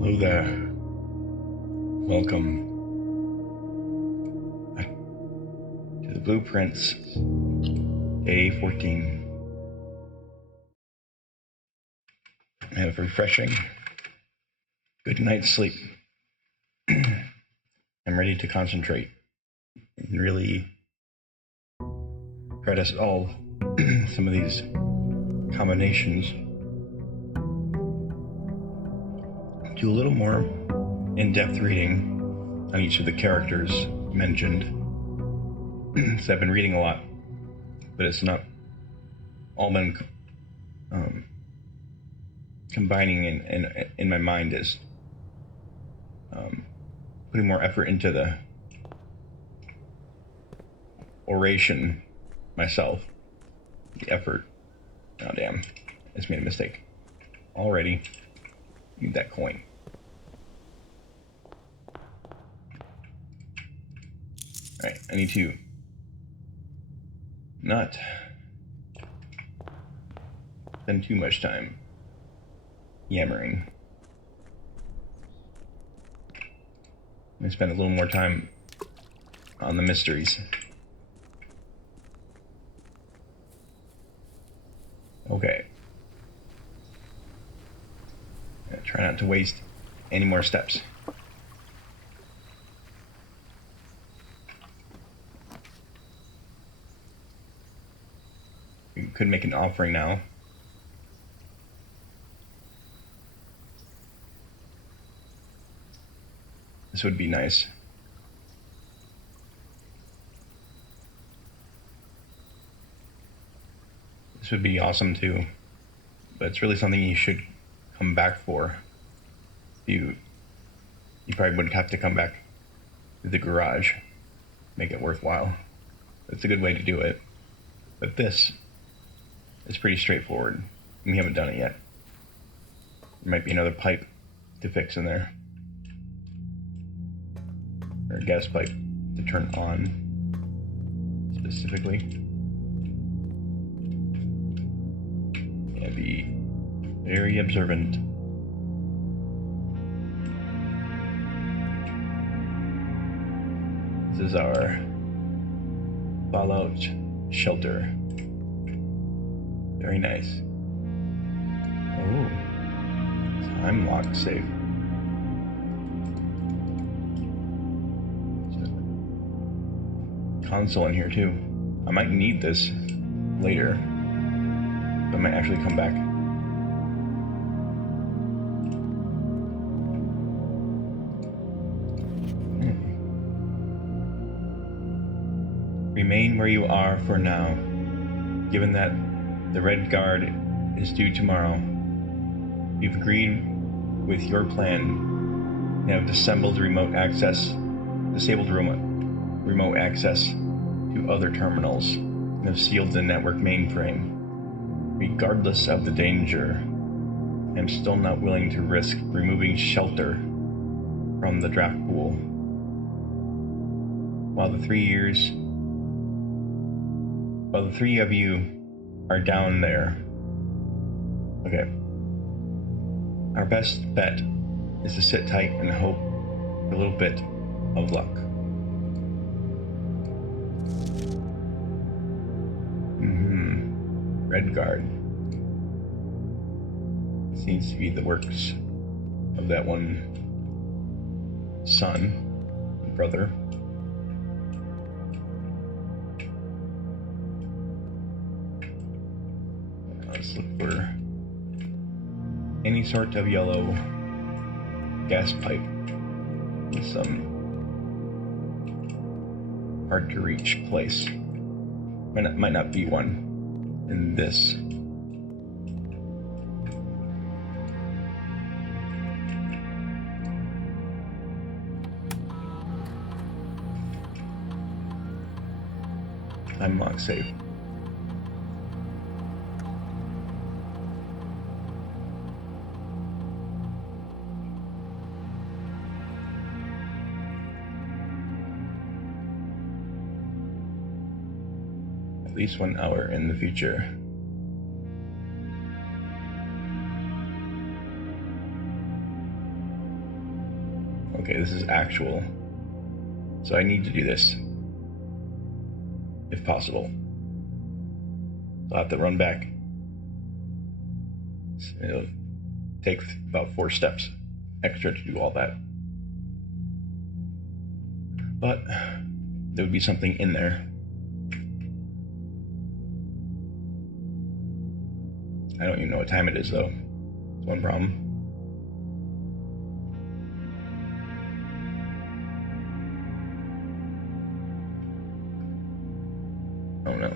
Hello there. Welcome to the Blueprints, Day 14. Have a refreshing good night's sleep. I'm ready to concentrate and really try to solve some of these combinations. Do a little more in-depth reading on each of the characters mentioned. So I've been reading a lot, but it's not all been combining in my mind as putting more effort into the oration myself. The effort. Oh damn, I just made a mistake. Already. Need that coin. Alright, I need to not spend too much time yammering. I'm gonna spend a little more time on the mysteries. Okay. Try not to waste any more steps. We could make an offering now. This would be nice. This would be awesome too. But it's really something you should come back for. You probably wouldn't have to come back to the garage. Make it worthwhile. That's a good way to do it. But this is pretty straightforward. We haven't done it yet. There might be another pipe to fix in there. Or a gas pipe to turn on, specifically. Yeah, be very observant. This is our fallout shelter. Very nice. Oh, time lock safe. Console in here too. I might need this later. I might actually come back. Remain where you are for now. Given that the Red Guard is due tomorrow, we've agreed with your plan and have disabled remote access to other terminals and have sealed the network mainframe. Regardless of the danger, I'm still not willing to risk removing shelter from the draft pool. While the three of you are down there. Okay. Our best bet is to sit tight and hope for a little bit of luck. Red Guard. Seems to be the works of that one son, brother. Let's look for any sort of yellow gas pipe in some hard to reach place. Might not be one in this. Time lock safe. At least 1 hour in the future. Okay, this is actual. So I need to do this, if possible. I'll have to run back. It'll take about 4 steps extra to do all that. But there would be something in there. I don't even know what time it is, though. That's one problem. Oh no.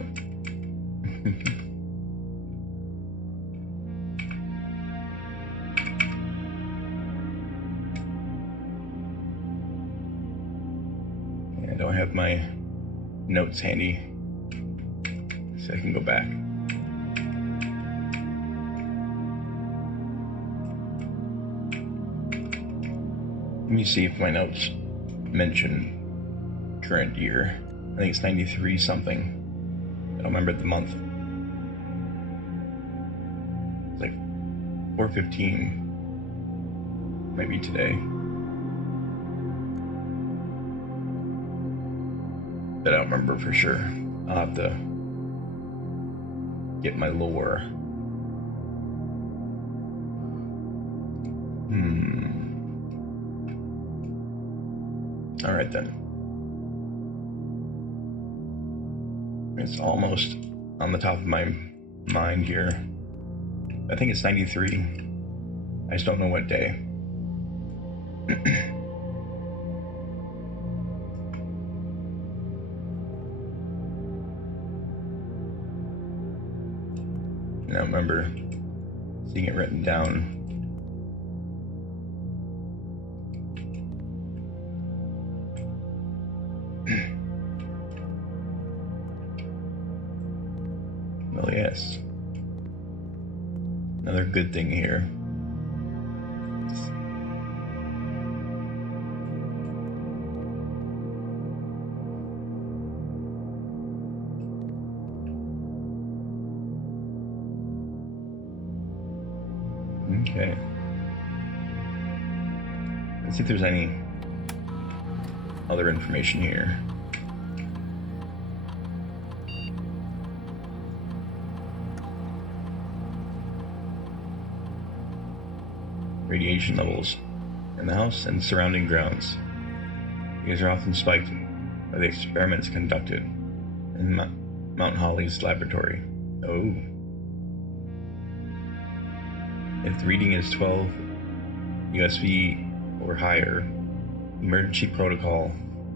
I don't have my notes handy, so I can go back. Let me see if my notes mention current year. I think it's 93 something. I don't remember the month. It's like 4:15, maybe today. But I don't remember for sure. I'll have to get my lore. Alright then. It's almost on the top of my mind here. I think it's 93. I just don't know what day. I don't remember seeing it written down. Well, yes. Another good thing here. Okay. Let's see if there's any other information here. Radiation levels in the house and surrounding grounds. These are often spiked by the experiments conducted in Mount Holly's laboratory. Oh. If the reading is 12 USV or higher, emergency protocol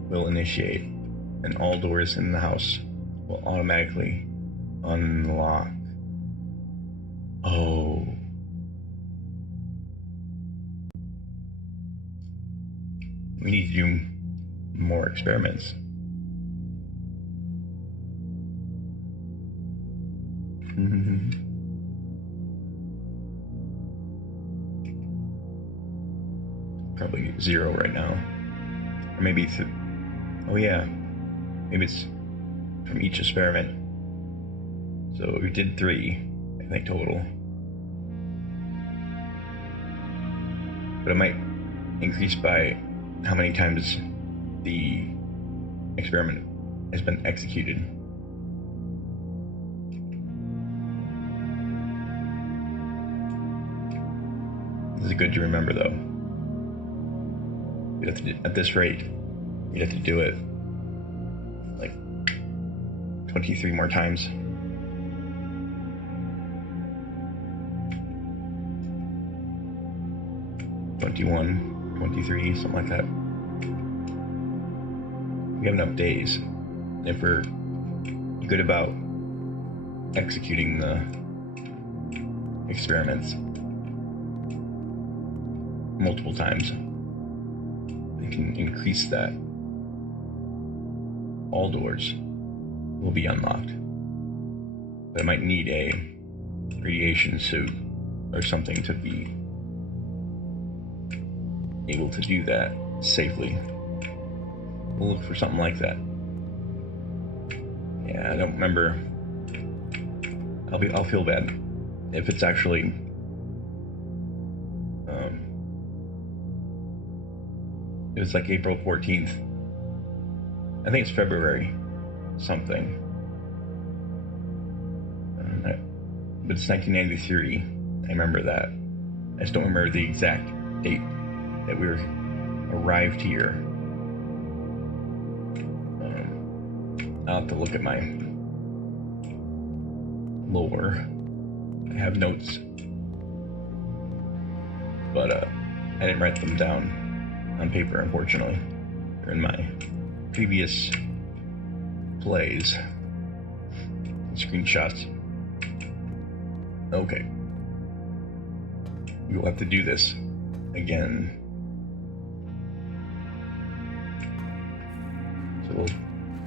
will initiate, and all doors in the house will automatically unlock. Oh. We need to do more experiments. Probably 0 right now. Or maybe, oh yeah, maybe it's from each experiment. So we did 3, I think, total. But it might increase by how many times the experiment has been executed. This is good to remember, though. You'd have to at this rate, you'd have to do it like 23 more times. '21. 23, something like that. We have enough days. And if we're good about executing the experiments multiple times, we can increase that. All doors will be unlocked. But I might need a radiation suit or something to be able to do that safely. We'll look for something like that. Yeah, I don't remember. I'll feel bad if it's actually It was like April 14th. I think it's February something. But it's 1993. I remember that. I just don't remember the exact date that we arrived here. I'll have to look at my lore. I have notes, but I didn't write them down on paper, unfortunately. They're in my previous plays. Screenshots. Okay. We'll have to do this again. So we'll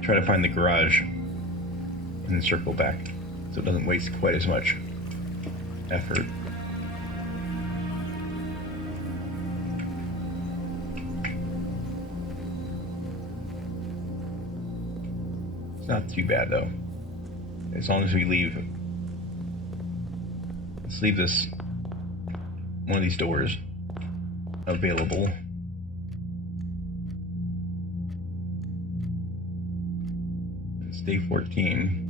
try to find the garage and then circle back so it doesn't waste quite as much effort. It's not too bad though. As long as we leave, let's leave this, one of these doors available. It's day 14.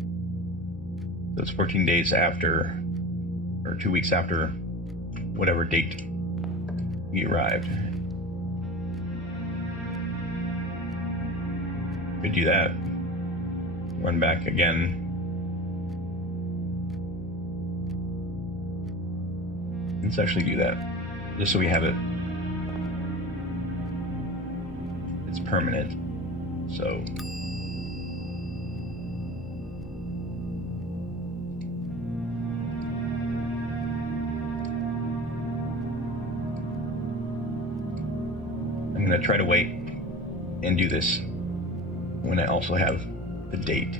So it's 14 days after, or 2 weeks after whatever date we arrived. Could do that. Run back again. Let's actually do that, just so we have it. It's permanent, so. I'm gonna try to wait and do this when I also have the date.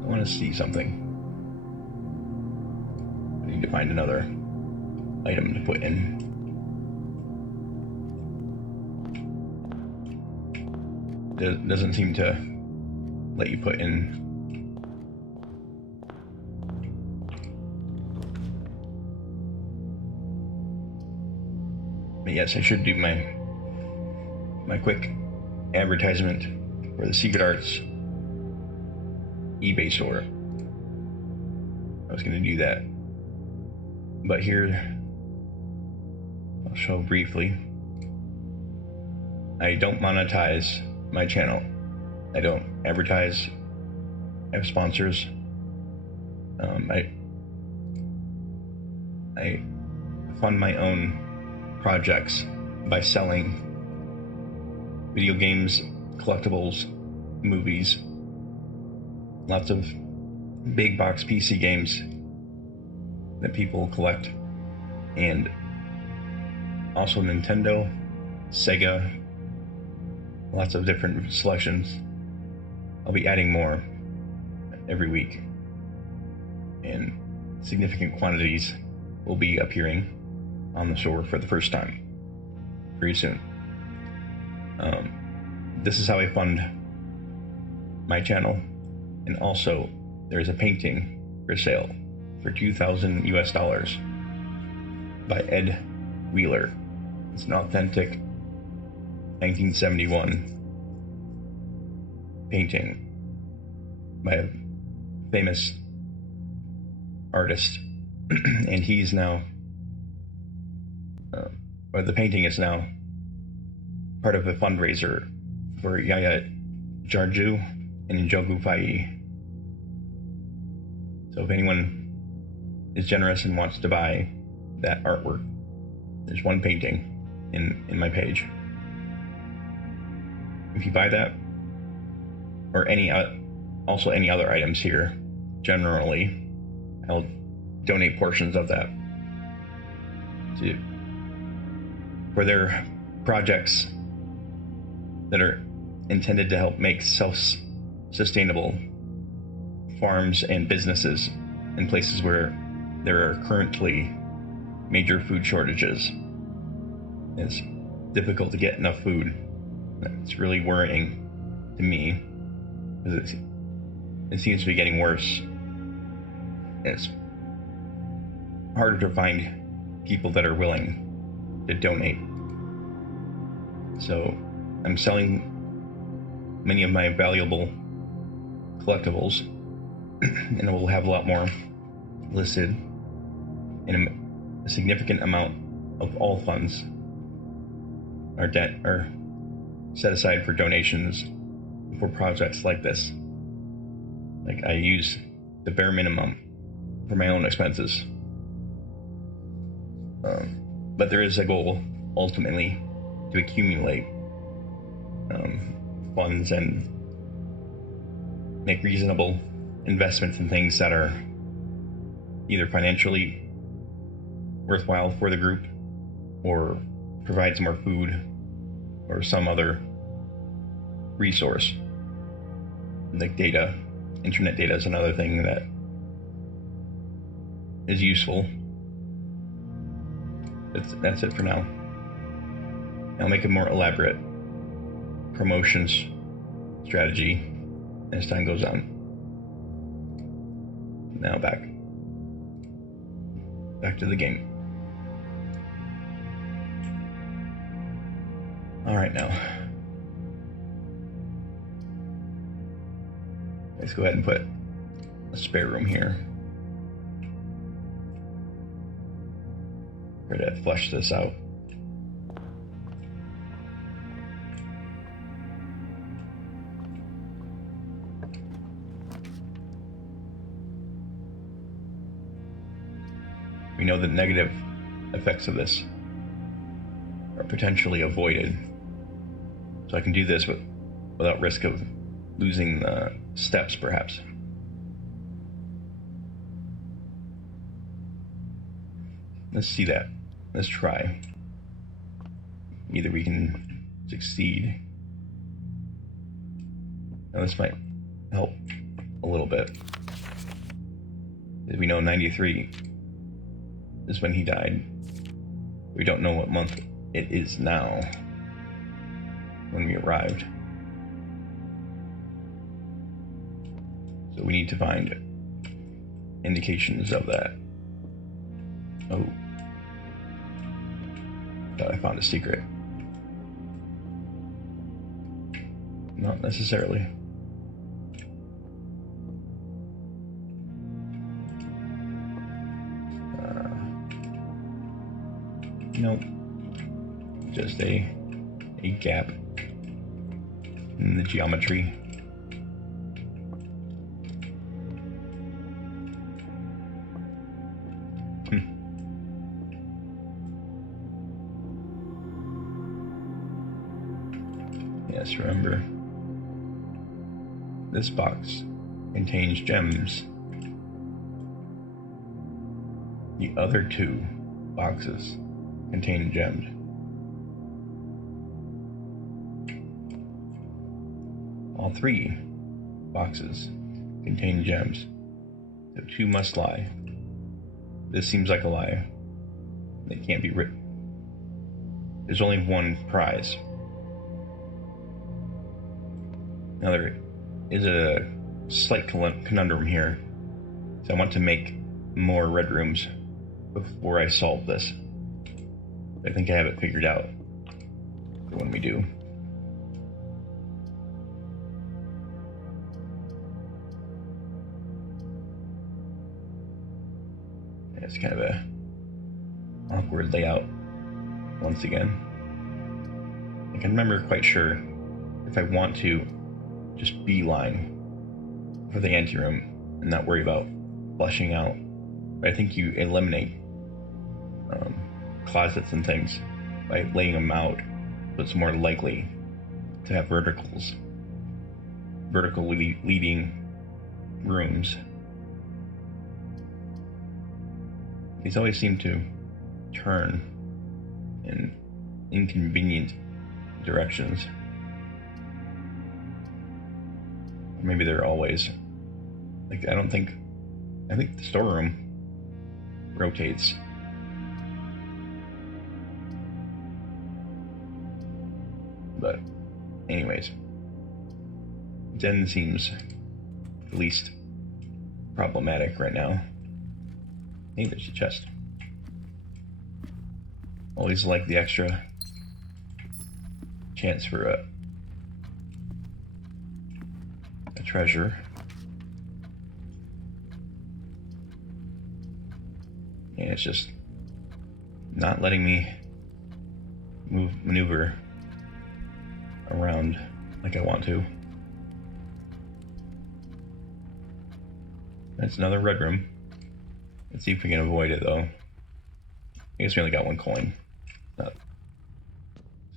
I want to see something. I need to find another item to put in. It doesn't seem to let you put in. But yes, I should do my quick advertisement for the Secret Arts eBay store. I was going to do that, but here I'll show briefly. I don't monetize my channel. I don't advertise. I have sponsors. I fund my own projects by selling video games, collectibles, movies, lots of big box PC games that people collect, and also Nintendo, Sega, lots of different selections. I'll be adding more every week, and significant quantities will be appearing on the store for the first time pretty soon. This is how I fund my channel, and also there's a painting for sale for $2,000 US by Ed Wheeler. It's an authentic 1971 painting by a famous artist, and he's now, or the painting is now part of a fundraiser for Yaya Jarju and Njogu Fai. So if anyone is generous and wants to buy that artwork, there's one painting in my page. If you buy that, or any other items here, generally, I'll donate portions of that for their projects that are intended to help make self-sustainable farms and businesses in places where there are currently major food shortages. As difficult to get enough food. It's really worrying to me, because it seems to be getting worse. It's harder to find people that are willing to donate. So I'm selling many of my valuable collectibles, and we'll have a lot more listed, and a significant amount of all funds are set aside for donations for projects like this. Like, I use the bare minimum for my own expenses, but there is a goal ultimately to accumulate funds and make reasonable investments in things that are either financially worthwhile for the group, or provides more food, or some other resource. Like data, internet data is another thing that is useful. That's it for now. I'll make a more elaborate promotions strategy as time goes on. Now back to the game. Alright, now let's go ahead and put a spare room here. Try to flush this out. We know the negative effects of this are potentially avoided, so I can do this without risk of losing the steps, perhaps. Let's see that. Let's try. Either we can succeed. Now this might help a little bit. We know 93 is when he died. We don't know what month it is now when we arrived. So we need to find indications of that. Oh. Thought I found a secret. Not necessarily. Nope. Just a gap in the geometry. Yes, remember, this box contains gems. The other two boxes contain gems. All three boxes contain gems. So two must lie. This seems like a lie. It can't be written. There's only one prize. Now there is a slight conundrum here. So I want to make more red rooms before I solve this. I think I have it figured out for when we do. It's kind of a awkward layout once again. I can remember quite sure if I want to just beeline for the anteroom and not worry about flushing out. But I think you eliminate closets and things by laying them out, so it's more likely to have vertically leading rooms. These always seem to turn in inconvenient directions. Maybe they're always like, I think the storeroom rotates. But anyways, Den seems the least problematic right now. Hey, there's a chest. Always like the extra chance for a treasure. And it's just not letting me maneuver around like I want to. That's another red room. Let's see if we can avoid it though. I guess we only got one coin.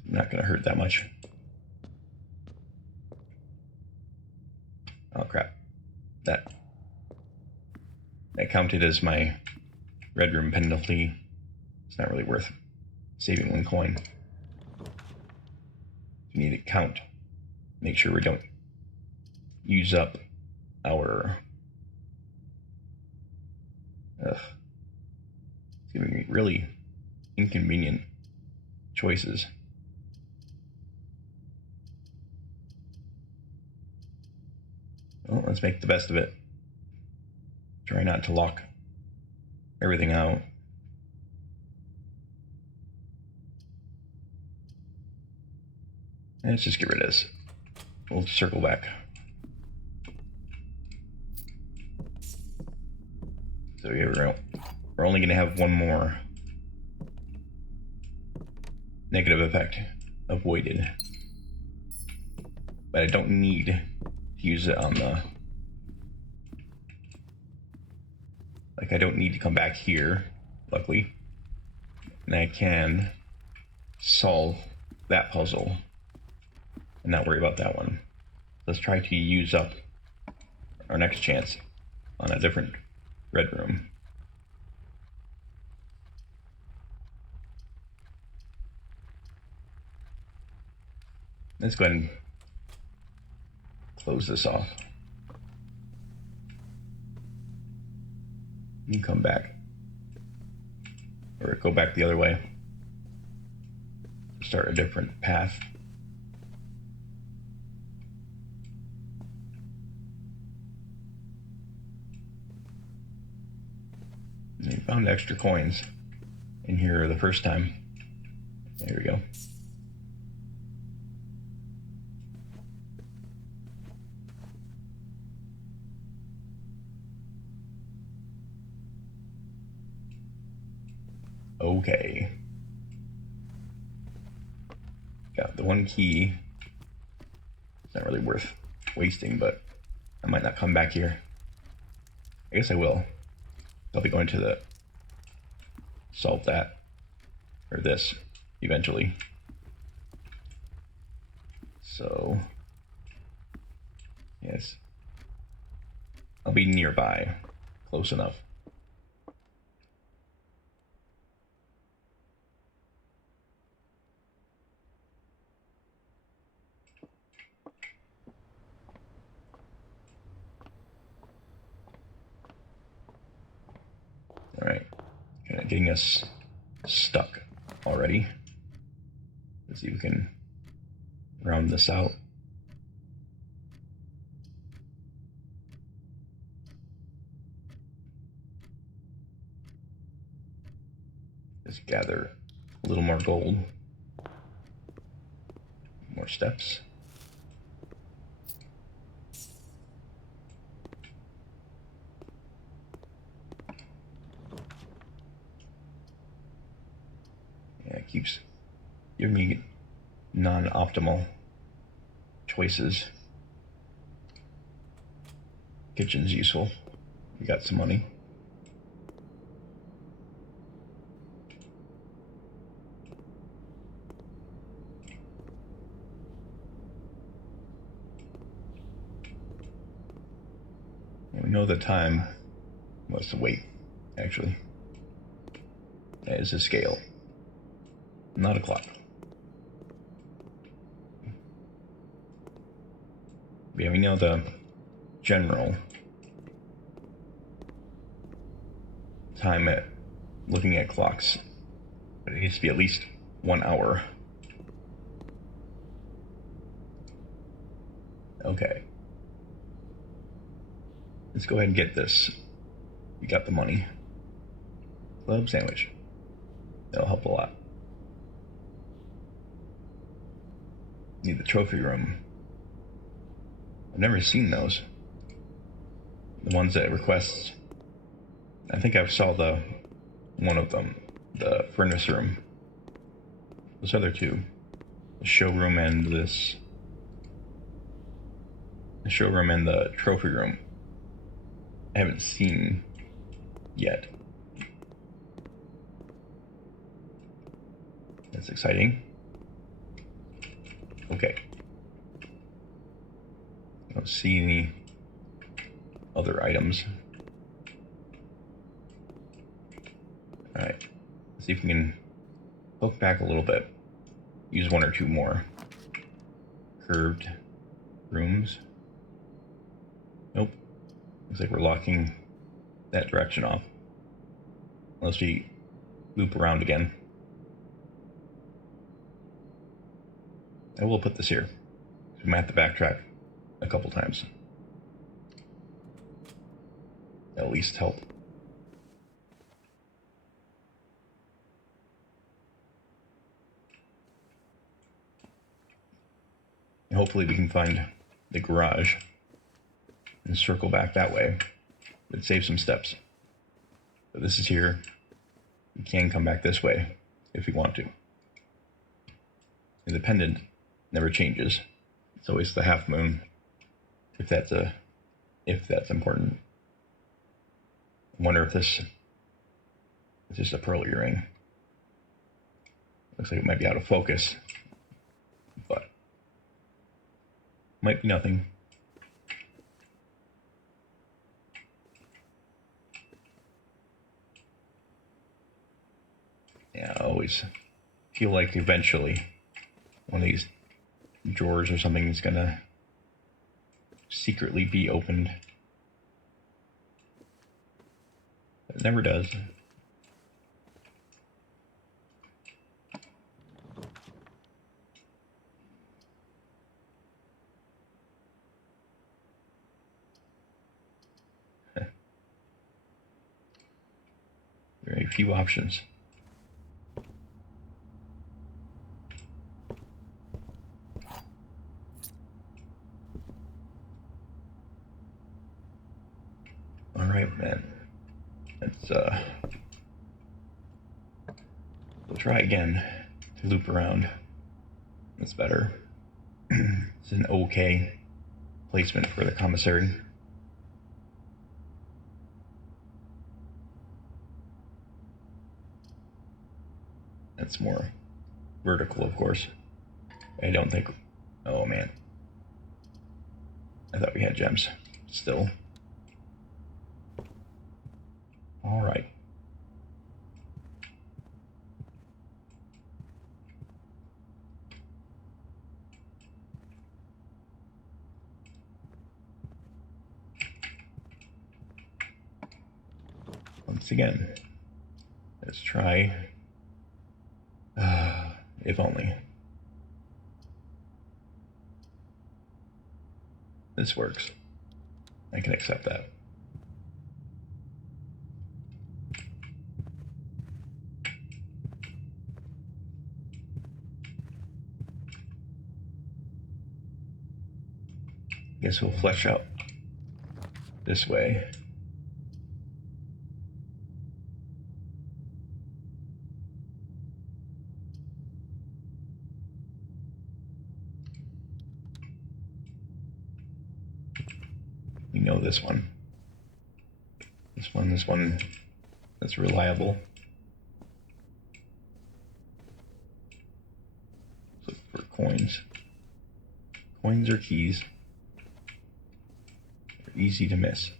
Not gonna hurt that much. Oh crap. That counted as my red room penalty. It's not really worth saving one coin. You need to count. Make sure we don't use up our... It's giving me really inconvenient choices. Well, let's make the best of it. Try not to lock everything out. And let's just get rid of this. We'll circle back. So here we're only going to have one more negative effect avoided. But I don't need to use it on the... Like, I don't need to come back here, luckily. And I can solve that puzzle and not worry about that one. Let's try to use up our next chance on a different red room. Let's go ahead and close this off. You can come back. Or go back the other way. Start a different path. And you found extra coins in here the first time. There we go. Okay. Got the one key. It's not really worth wasting, but I might not come back here. I guess I will. I'll be going to the solve that or this eventually. So yes, I'll be nearby, close enough. All right, kind of getting us stuck already. Let's see if we can round this out. Just gather a little more gold. More steps. Yeah, it keeps giving me non-optimal choices. Kitchen's useful. We got some money. And we know the time was to wait, actually. That is a scale, not a clock. Yeah, we know the general time at looking at clocks, but it needs to be at least 1 hour. Okay. Let's go ahead and get this. We got the money. Club sandwich. That'll help a lot. Need the trophy room. I've never seen those. The ones that requests. I think I saw one of them. The furnace room. Those other two. The showroom and this. The showroom and the trophy room. I haven't seen yet. That's exciting. Okay. I don't see any other items. Alright. Let's see if we can poke back a little bit. Use one or two more. Curved rooms. Nope. Looks like we're locking that direction off. Unless we loop around again. I will put this here. We might have to backtrack a couple times. At least help. And hopefully we can find the garage and circle back that way. It'd save some steps. So this is here. We can come back this way if we want to. And the pendant never changes. It's always the half moon. If that's important. I wonder if this is just a pearl earring. Looks like it might be out of focus, but might be nothing. Yeah, I always feel like eventually one of these drawers or something is gonna secretly be opened. It never does. Very few options. All right, man. Let's we'll try again to loop around. That's better. It's an okay placement for the commissary. That's more vertical, of course. I don't think. Oh man. I thought we had gems still. All right. Once again, let's try. If only. This works. I can accept that. Guess we'll flesh out this way. We know this one. This one that's reliable. Look for coins. Coins or keys. They're easy to miss.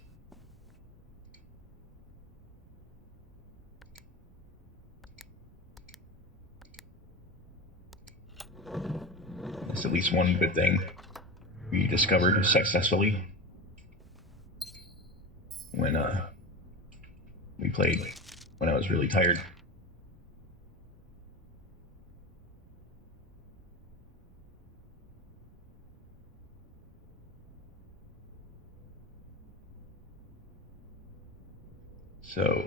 That's at least one good thing we discovered successfully when we played when I was really tired. So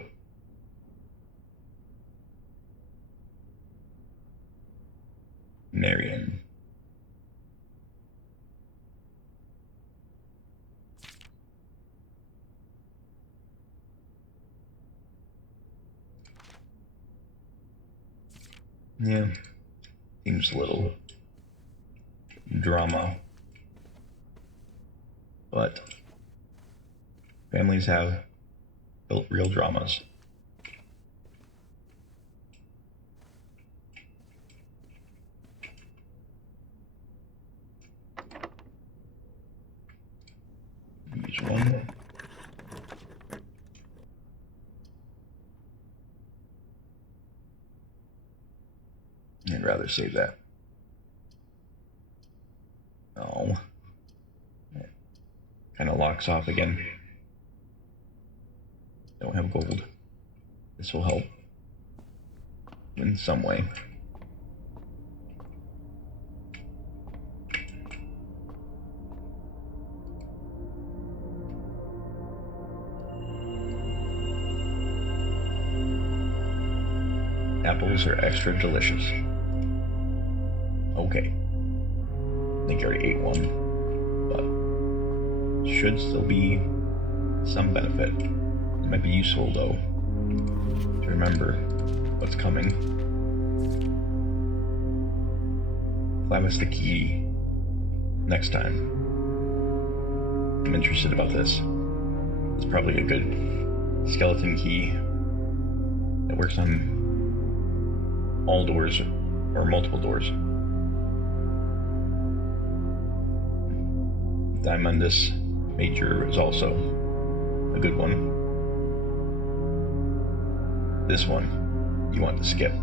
Marion. Yeah, seems a little drama, but families have built real dramas. Use one. I'd rather save that. Oh. Kind of locks off again. Don't have gold. This will help in some way. Apples are extra delicious. Okay. I think I already ate one, but should still be some benefit. It might be useful though to remember what's coming. Flamus the key next time. I'm interested about this. It's probably a good skeleton key that works on all doors or multiple doors. Diamondus Major is also a good one. This one you want to skip.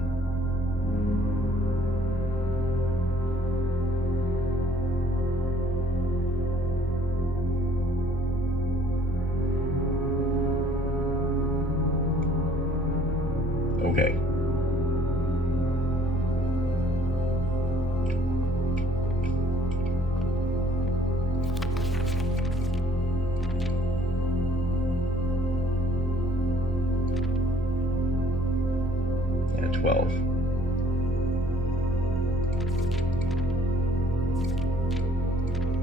Okay. And 12.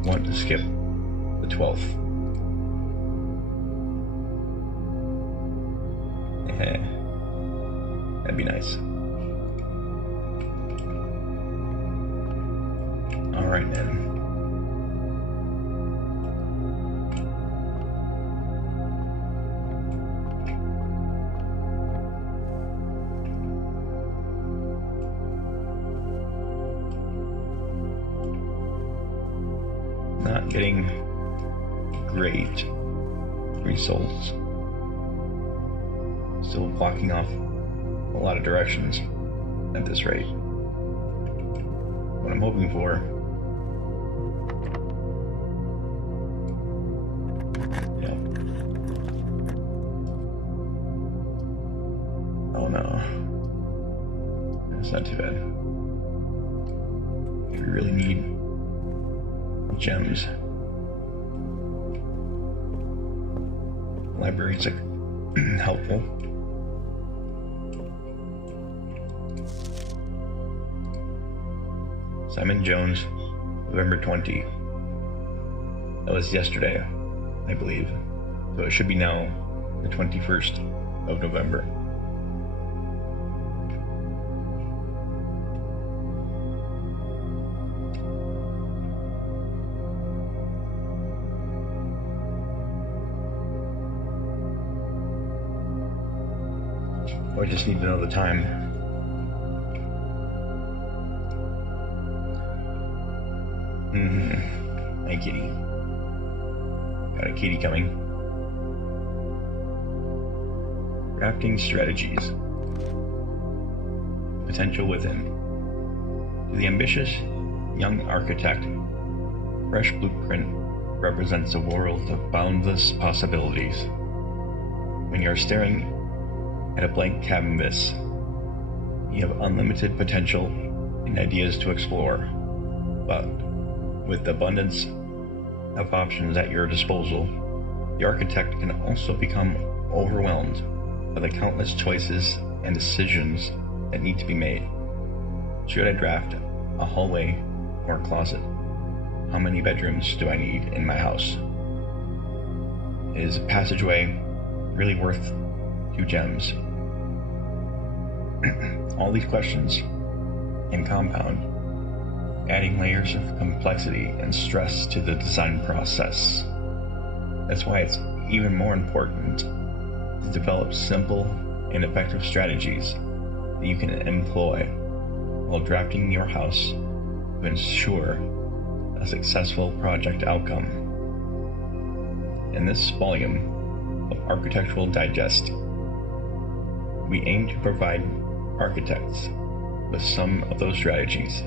Want to skip the 12th. That'd be nice. Alright then. Not getting great results. Still blocking off a lot of directions at this rate. What I'm hoping for oh no, that's not too bad. We really need gems. Libraries are helpful. Simon Jones, November 20. That was yesterday, I believe. So it should be now the 21st of November. I just need to know the time. Hey kitty. Got a kitty coming. Crafting strategies. Potential within. To the ambitious young architect, fresh blueprint represents a world of boundless possibilities. When you're staring at a blank canvas, you have unlimited potential and ideas to explore, but with the abundance of options at your disposal, the architect can also become overwhelmed of the countless choices and decisions that need to be made. Should I draft a hallway or a closet? How many bedrooms do I need in my house? Is a passageway really worth 2 gems? All these questions can compound, adding layers of complexity and stress to the design process. That's why it's even more important to develop simple and effective strategies that you can employ while drafting your house to ensure a successful project outcome. In this volume of Architectural Digest, we aim to provide architects with some of those strategies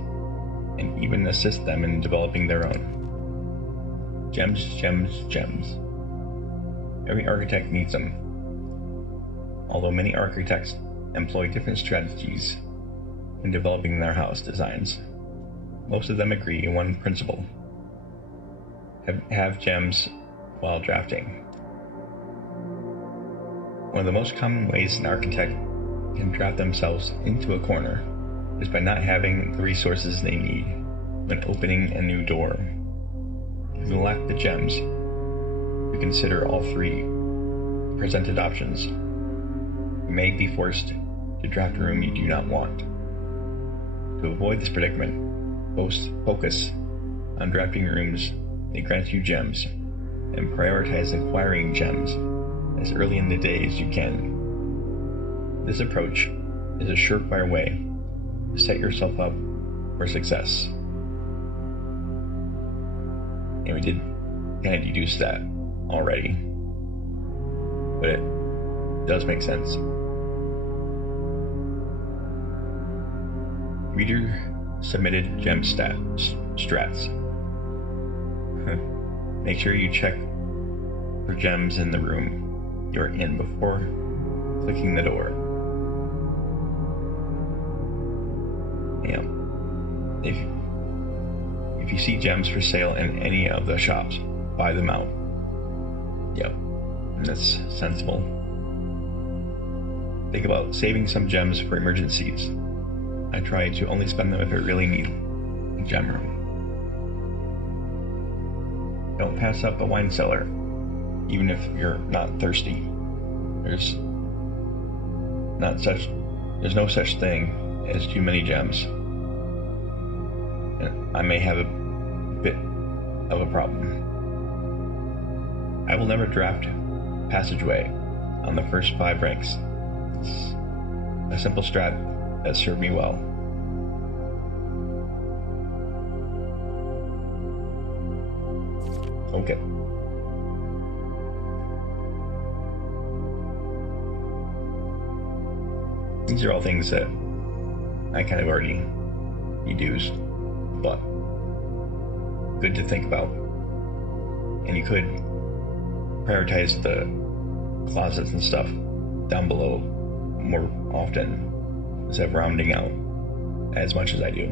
and even assist them in developing their own. Gems, gems, gems. Every architect needs them. Although many architects employ different strategies when developing their house designs, most of them agree in one principle: have gems while drafting. One of the most common ways an architect can draft themselves into a corner is by not having the resources they need when opening a new door. If you lack the gems, you consider all 3 presented options. You may be forced to draft a room you do not want. To avoid this predicament, focus on drafting rooms that grant you gems, and prioritize acquiring gems as early in the day as you can. This approach is a surefire way to set yourself up for success. And we did kind of deduce that already, but it does make sense. Reader submitted gem strats. Make sure you check for gems in the room you're in before clicking the door. If you see gems for sale in any of the shops, buy them out. Yep, that's sensible. Think about saving some gems for emergencies. I try to only spend them if I really need a gem room. Don't pass up a wine cellar, even if you're not thirsty. There's no such thing as too many gems. And I may have a bit of a problem. I will never draft passageway on the first 5 ranks. It's a simple strat that served me well. Okay. These are all things that I kind of already deduced, but good to think about. And you could prioritize the closets and stuff down below more often instead of rounding out as much as I do.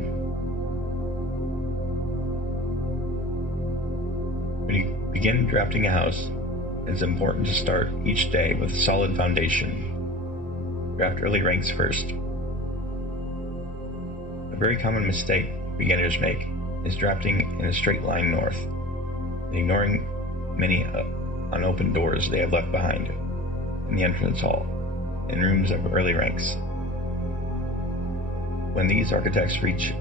When you begin drafting a house, it's important to start each day with a solid foundation. Draft early ranks first. A very common mistake beginners make is drafting in a straight line north and ignoring many unopened doors they have left behind in the entrance hall in rooms of early ranks. When these architects reach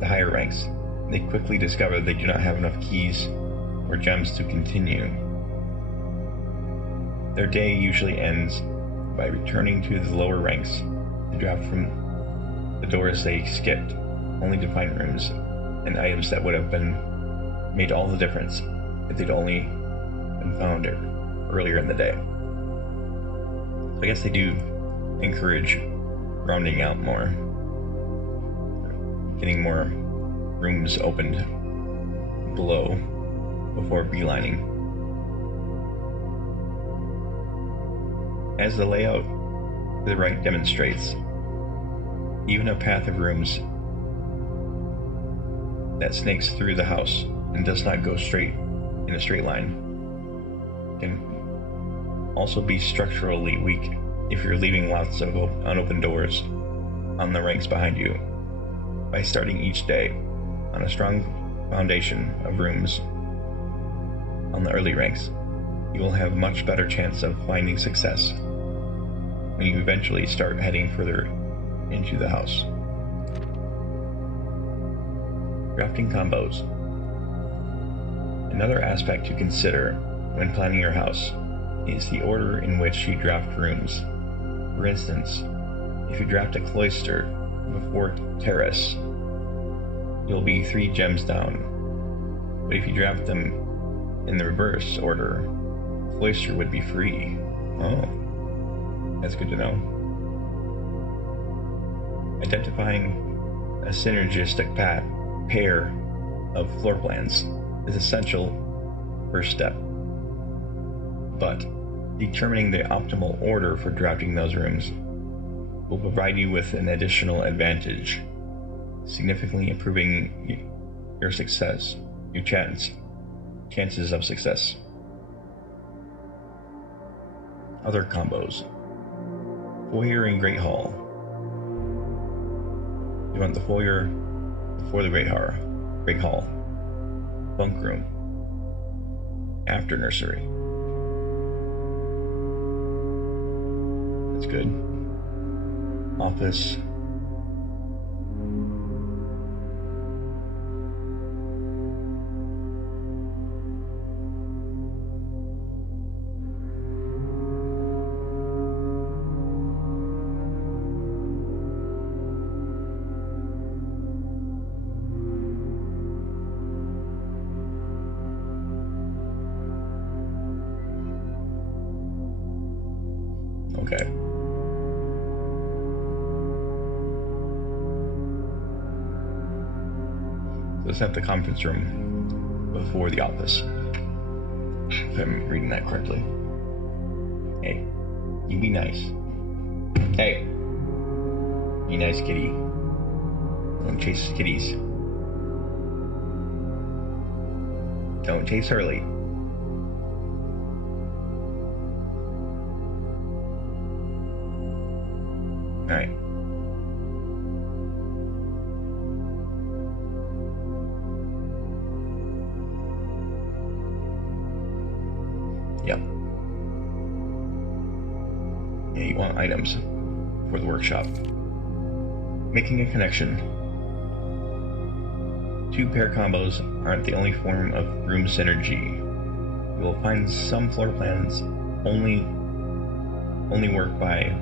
the higher ranks, they quickly discover they do not have enough keys or gems to continue. Their day usually ends by returning to the lower ranks to draft from the doors they skipped, only to find rooms and items that would have made all the difference if they'd only been found earlier in the day. So I guess they do encourage rounding out more, getting more rooms opened below before beelining. As the layout to the right demonstrates, even a path of rooms that snakes through the house and does not go straight in a straight line can also be structurally weak if you're leaving lots of unopened doors on the ranks behind you. By starting each day on a strong foundation of rooms on the early ranks, you will have much better chance of finding success when you eventually start heading further into the house. Drafting combos. Another aspect to consider when planning your house is the order in which you draft rooms. For instance, if you draft a cloister before terrace, you'll be 3 gems down. But if you draft them in the reverse order, cloister would be free. Oh, that's good to know. Identifying a synergistic pair of floor plans is essential first step. But determining the optimal order for drafting those rooms will provide you with an additional advantage, significantly improving your chances of success. Other combos. Foyer and Great Hall. You want the foyer before the Great Hall. Bunk room. After nursery. That's good. Office. Okay. So let's have the conference room before the office, if I'm reading that correctly. Hey, you be nice. Hey, be nice, kitty. Don't chase kitties. Don't chase Hurley. Alright. Yep. Yeah, you want items for the workshop. Making a connection. 2 pair combos aren't the only form of room synergy. You will find some floor plans only work by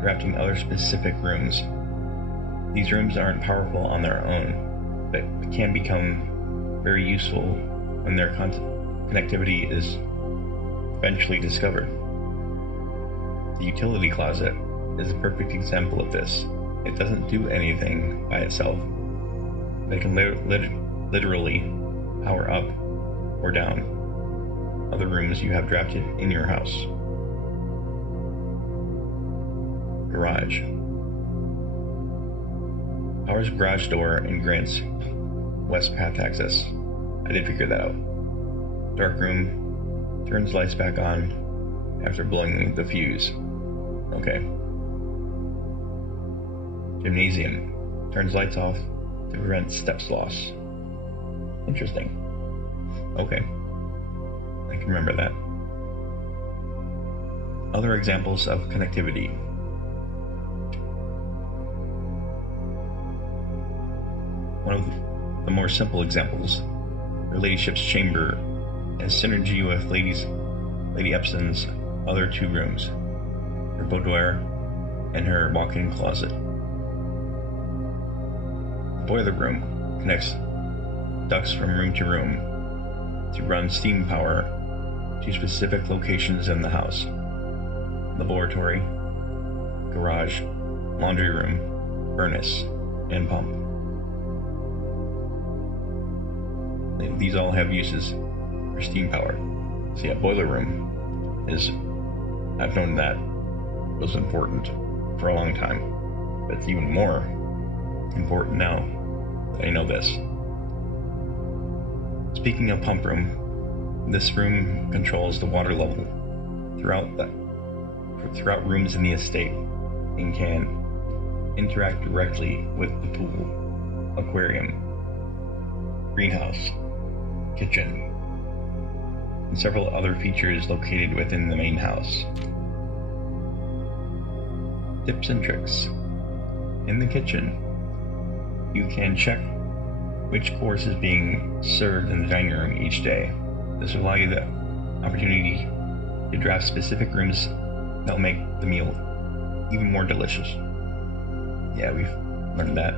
drafting other specific rooms. These rooms aren't powerful on their own, but can become very useful when their connectivity is eventually discovered. The utility closet is a perfect example of this. It doesn't do anything by itself, but it can literally power up or down other rooms you have drafted in your house. Garage. Powers garage door and grants west path access. I did figure that out. Dark room turns lights back on after blowing the fuse. Okay. Gymnasium turns lights off to prevent steps loss. Interesting. Okay. I can remember that. Other examples of connectivity. One of the more simple examples, her ladyship's chamber has synergy with Lady Epson's other 2 rooms, her boudoir and her walk-in closet. The boiler room connects ducts from room to run steam power to specific locations in the house. Laboratory, garage, laundry room, furnace, and pump. These all have uses for steam power. So yeah, boiler room is, I've known that was important for a long time, but it's even more important now that I know this. Speaking of pump room, this room controls the water level throughout throughout rooms in the estate and can interact directly with the pool, aquarium, greenhouse, kitchen, and several other features located within the main house. Tips and tricks. In the kitchen, you can check which course is being served in the dining room each day. This will allow you the opportunity to draft specific rooms that will make the meal even more delicious. Yeah, we've learned that.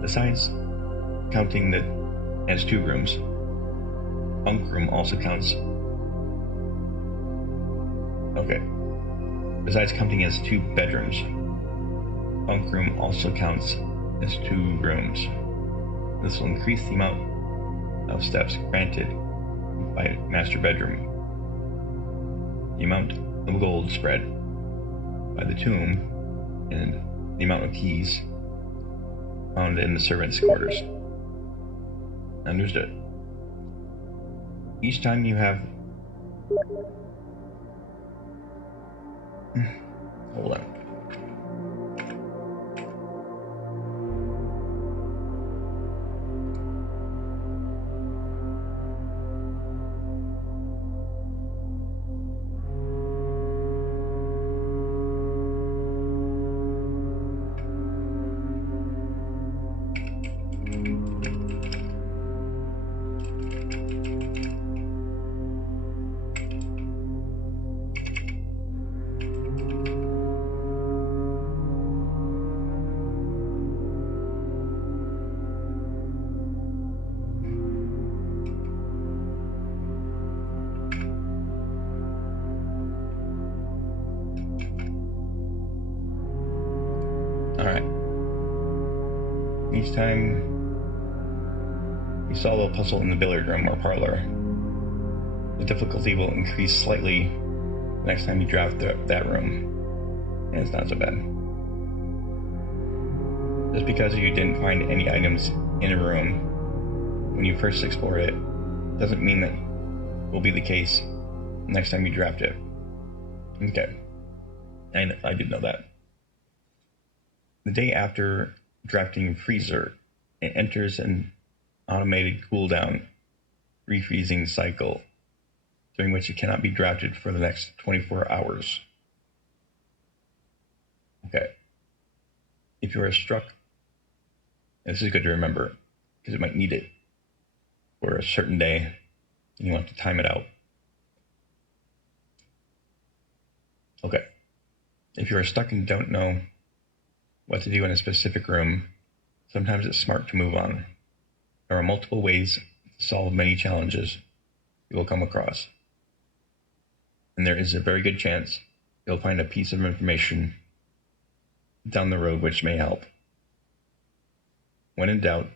Besides counting that as 2 rooms, bunk room also counts. Okay. Besides counting as 2 bedrooms, bunk room also counts as 2 rooms. This will increase the amount of steps granted by master bedroom, the amount of gold spread by the tomb, and the amount of keys found in the servants' quarters. Understood. Each time you have... Hold on. Alright. Each time you solve a puzzle in the billiard room or parlor, the difficulty will increase slightly the next time you draft that room. And it's not so bad. Just because you didn't find any items in a room when you first explored it, doesn't mean that will be the case next time you draft it. Okay. I did know that. The day after drafting freezer, it enters an automated cooldown refreezing cycle during which it cannot be drafted for the next 24 hours. Okay. If you are struck, this is good to remember because it might need it for a certain day and you want to time it out. Okay. If you are stuck and don't know what to do in a specific room, sometimes it's smart to move on. There are multiple ways to solve many challenges you will come across, and there is a very good chance you'll find a piece of information down the road which may help. When in doubt,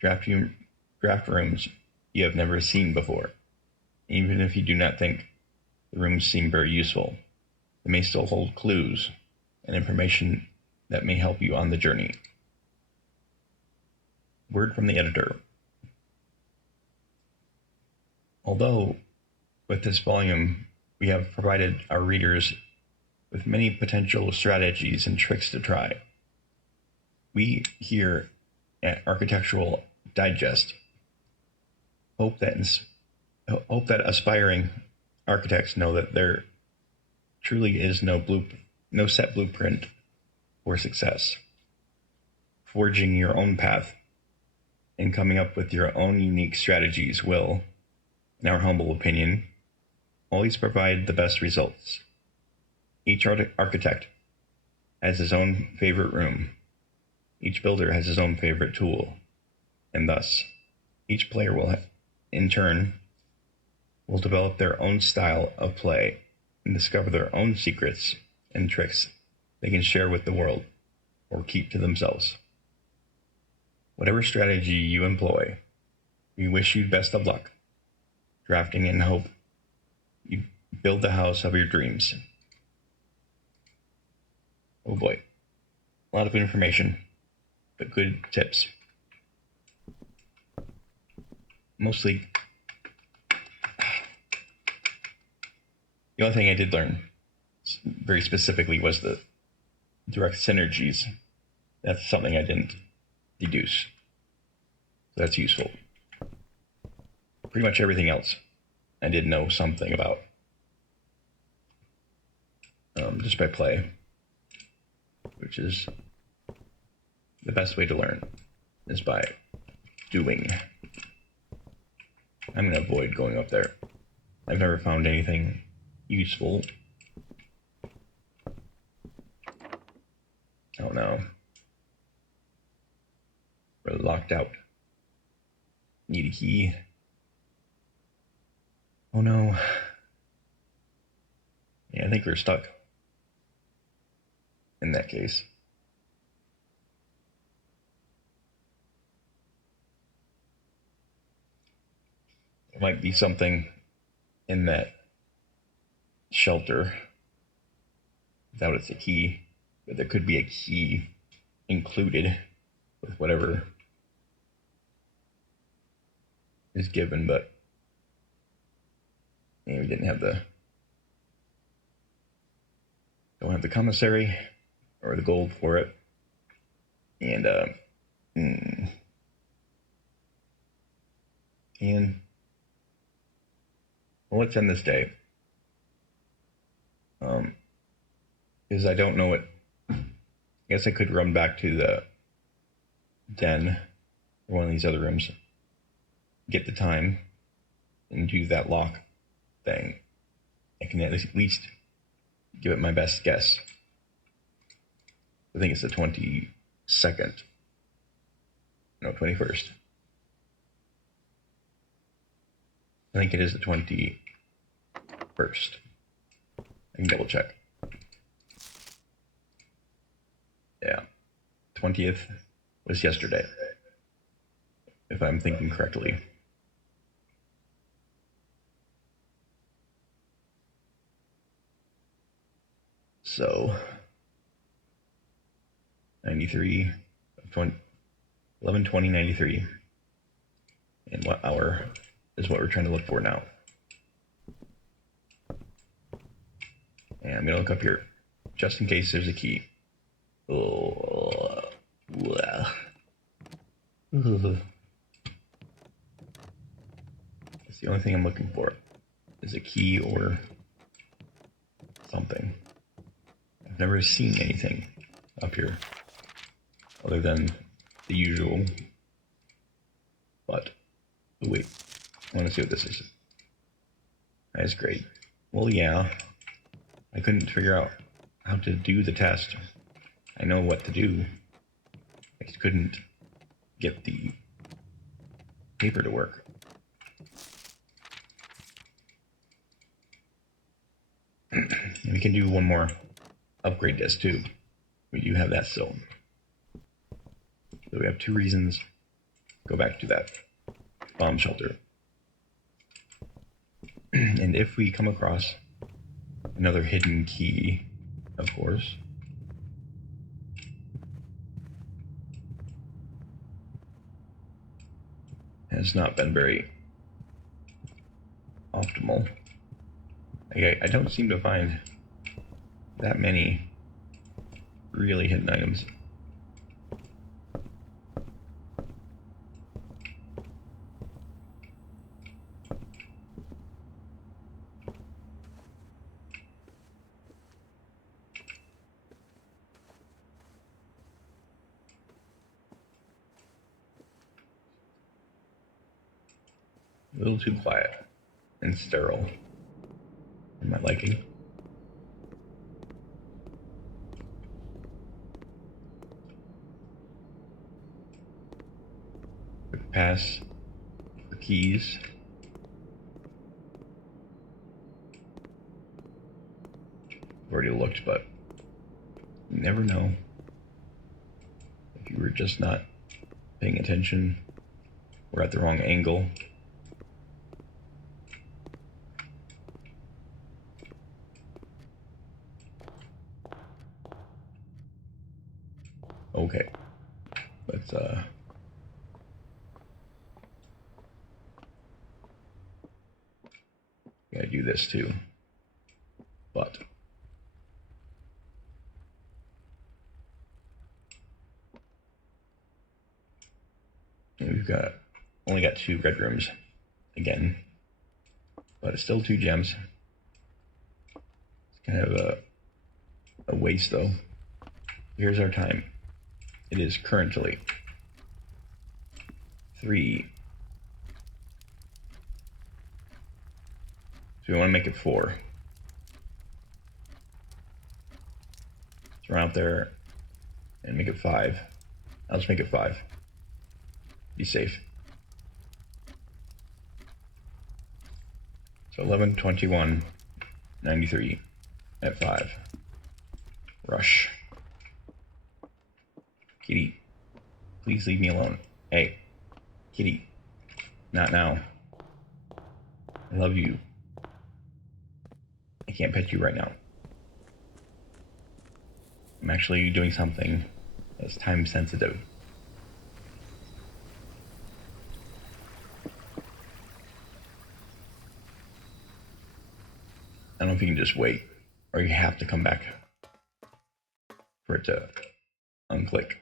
draft rooms you have never seen before. Even if you do not think the rooms seem very useful, they may still hold clues and information that may help you on the journey. Word from the editor. Although with this volume we have provided our readers with many potential strategies and tricks to try, we here at Architectural Digest hope that aspiring architects know that there truly is no set blueprint for success. Forging your own path and coming up with your own unique strategies will, in our humble opinion, always provide the best results. Each architect has his own favorite room. Each builder has his own favorite tool. And thus, each player will, in turn, will develop their own style of play and discover their own secrets and tricks they can share with the world or keep to themselves. Whatever strategy you employ, we wish you best of luck drafting and hope you build the house of your dreams. Oh boy, a lot of information, but good tips. Mostly, the only thing I did learn very specifically was the direct synergies. That's something I didn't deduce. So that's useful. Pretty much everything else I did know something about, just by play, which is the best way to learn, is by doing. I'm going to avoid going up there. I've never found anything useful. Oh no. We're locked out. Need a key. Oh no. Yeah, I think we're stuck. In that case. There might be something in that shelter. I doubt it's a key, but there could be a key included with whatever is given, but yeah, we don't have the commissary or the gold for it. And well, let's end this day. Because I don't know it. I guess I could run back to the den or one of these other rooms, get the time, and do that lock thing. I can at least give it my best guess. I think it's the 22nd. No, 21st. I think it is the 21st. I can double check. Yeah. 20th was yesterday, if I'm thinking correctly. So 93, 11/20/93. And what hour is what we're trying to look for now. And I'm gonna look up here, just in case there's a key. Oh, well. That's the only thing I'm looking for, is a key or something. I've never seen anything up here other than the usual. But oh wait, I want to see what this is. That's great. Well, yeah, I couldn't figure out how to do the test. I know what to do. I just couldn't get the paper to work. And we can do one more upgrade disc too. We do have that still. So we have 2 reasons. Go back to that bomb shelter. And if we come across another hidden key, of course, has not been very optimal. I don't seem to find that many really hidden items. A little too quiet and sterile for my liking. Quick pass for keys. I've already looked, but you never know. If you were just not paying attention or at the wrong angle. Okay, let's gotta do this too. But We've got only got 2 red rooms again, but it's still 2 gems. It's kind of a waste though. Here's our time. It is currently 3. So we want to make it 4. Let's run out there and make it 5. I'll just make it 5. Be safe. So 11, 21, 93 at 5. Rush. Kitty, please leave me alone. Hey, kitty, not now. I love you. I can't pet you right now. I'm actually doing something that's time sensitive. I don't know if you can just wait, or you have to come back for it to unclick.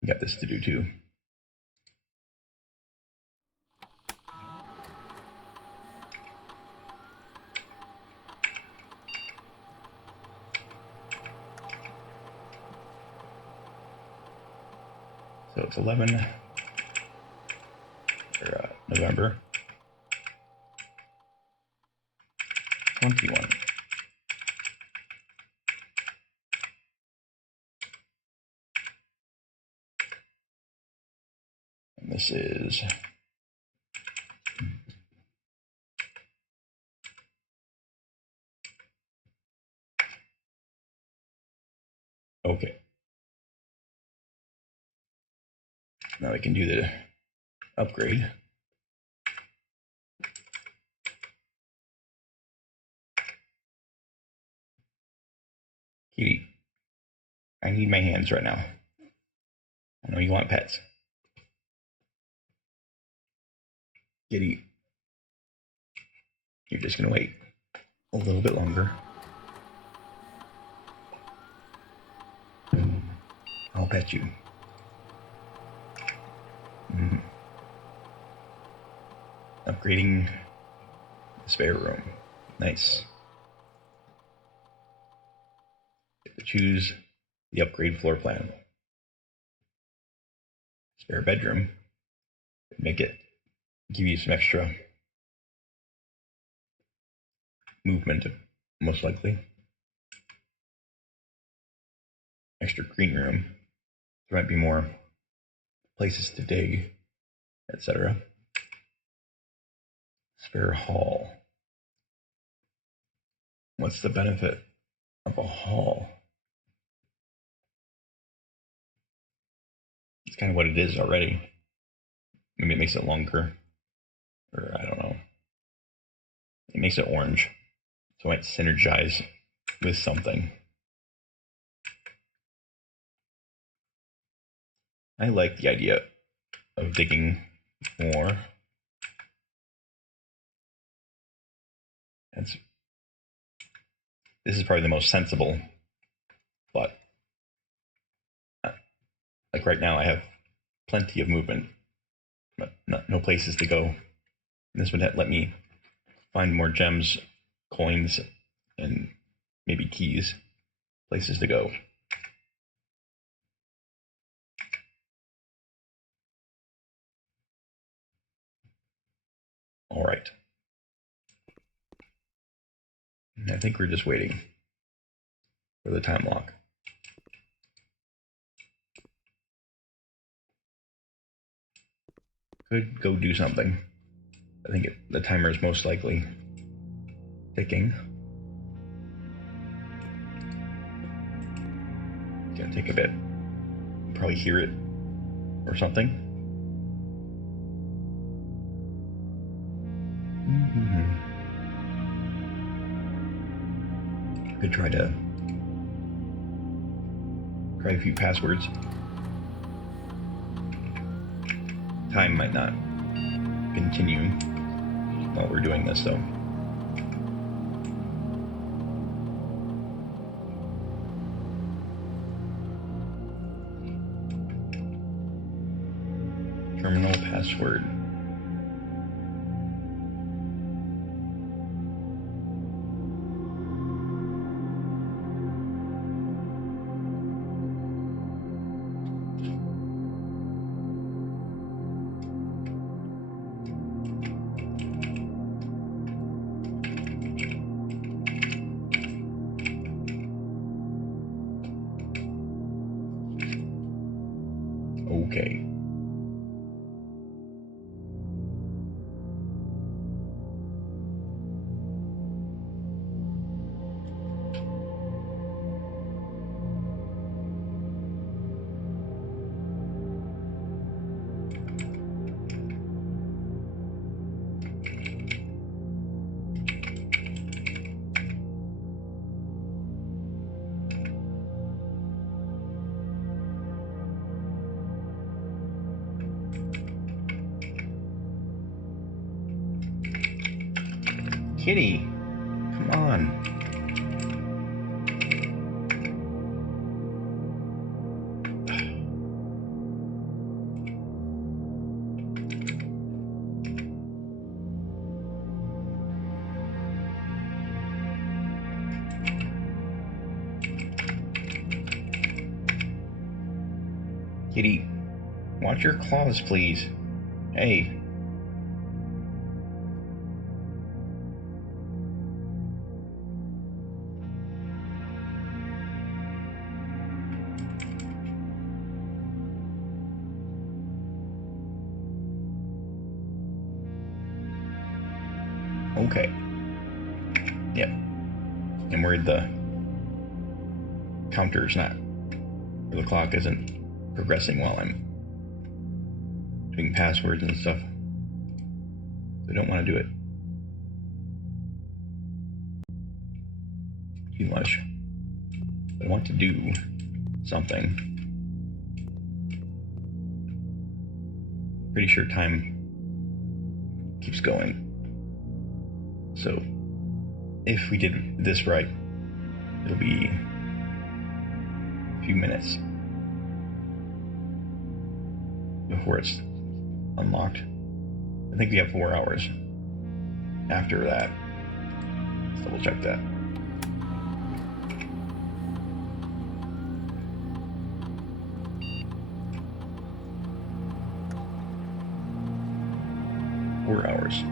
You got this to do too. So it's 11 or November 21. And this is okay. Now we can do the upgrade. Kitty, I need my hands right now. I know you want pets. Kitty, you're just gonna wait a little bit longer. I'll pet you. Upgrading the spare room. Nice. Get to choose the upgrade floor plan. Spare bedroom. Make it give you some extra movement, most likely. Extra green room. There might be more places to dig, etc. Spare hall. What's the benefit of a hall? It's kind of what it is already. Maybe it makes it longer, or I don't know. It makes it orange, so it might synergize with something. I like the idea of digging more. This is probably the most sensible, but like right now I have plenty of movement, but no places to go. And this would let me find more gems, coins, and maybe keys, places to go. All right. I think we're just waiting for the time lock. Could go do something. I think the timer is most likely ticking. It's gonna take a bit. You'll probably hear it or something. Could try a few passwords. Time might not continue while we're doing this though. Terminal password. Okay. Kitty, come on. Kitty, watch your claws, please. Hey. Okay. Yep. I'm worried the counter's not, or the clock isn't progressing while I'm doing passwords and stuff. I don't want to do it too much. But I want to do something. Pretty sure time keeps going. So if we did this right, it'll be a few minutes before it's unlocked. I think we have 4 hours after that. Let's double check that. Four hours.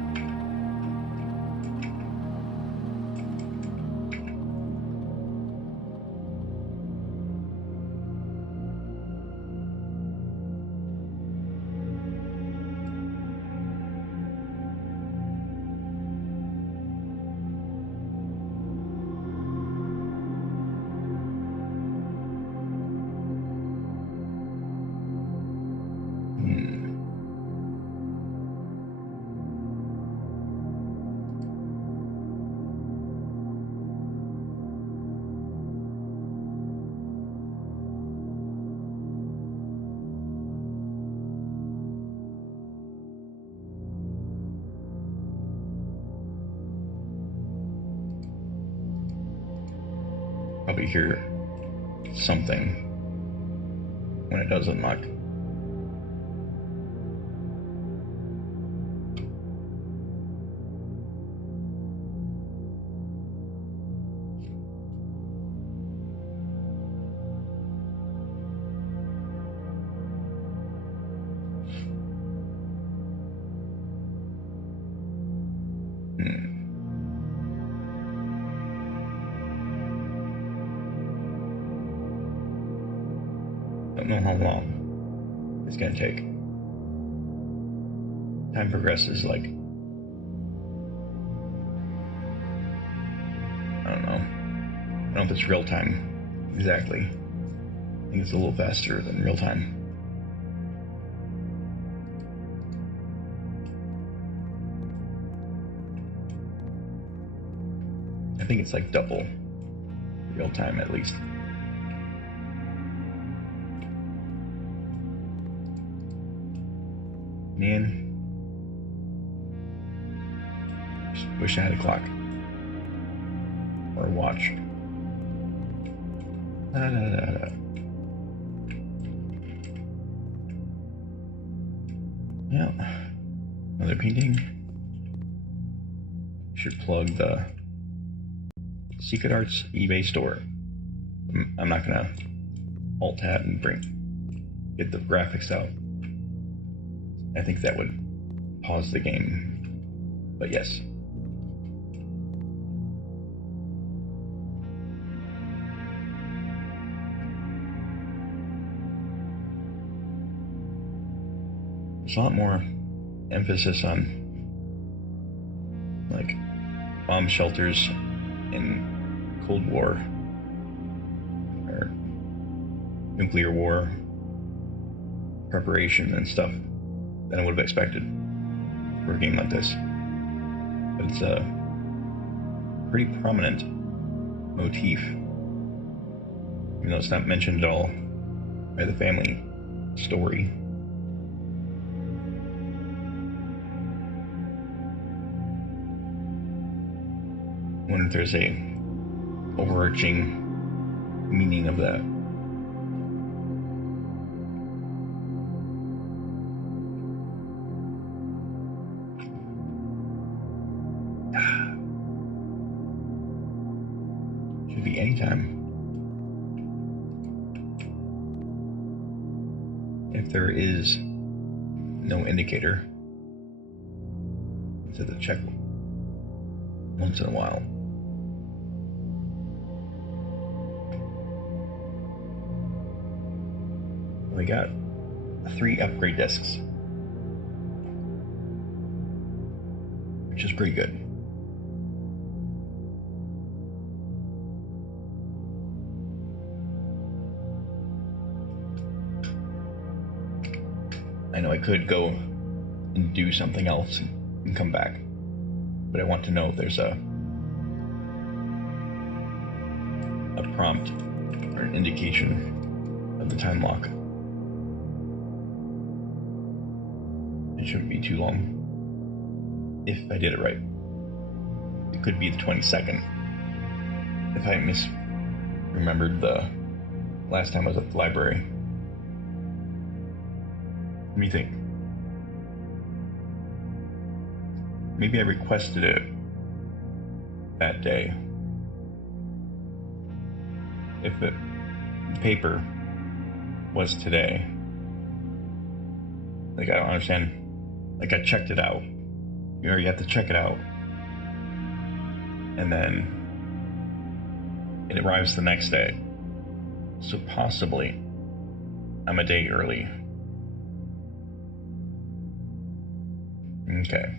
Probably hear something when it does unlock. Don't know how long it's gonna take. Time progresses like, I don't know. I don't know if it's real time exactly. I think it's a little faster than real time. I think it's like double real time at least. Man, just wish I had a clock or a watch. Da, da, da, da. Yeah, another painting. Should plug the Secret Arts eBay store. I'm not gonna alt tab and get the graphics out. I think that would pause the game, but yes. There's a lot more emphasis on like bomb shelters in Cold War or nuclear war preparation and stuff than I would have expected for a game like this. But it's a pretty prominent motif, even though it's not mentioned at all by the family story. I wonder if there's a overarching meaning of that. Should be anytime. If there is no indicator, to the check once in a while. We got 3 upgrade discs, which is pretty good. I know I could go and do something else and come back, but I want to know if there's a prompt or an indication of the time lock. It shouldn't be too long if I did it right. It could be the 22nd if I misremembered the last time I was at the library. Let me think. Maybe I requested it that day. If the paper was today, like, I don't understand. Like, I checked it out. You have to check it out, and then it arrives the next day. So possibly I'm a day early. Okay.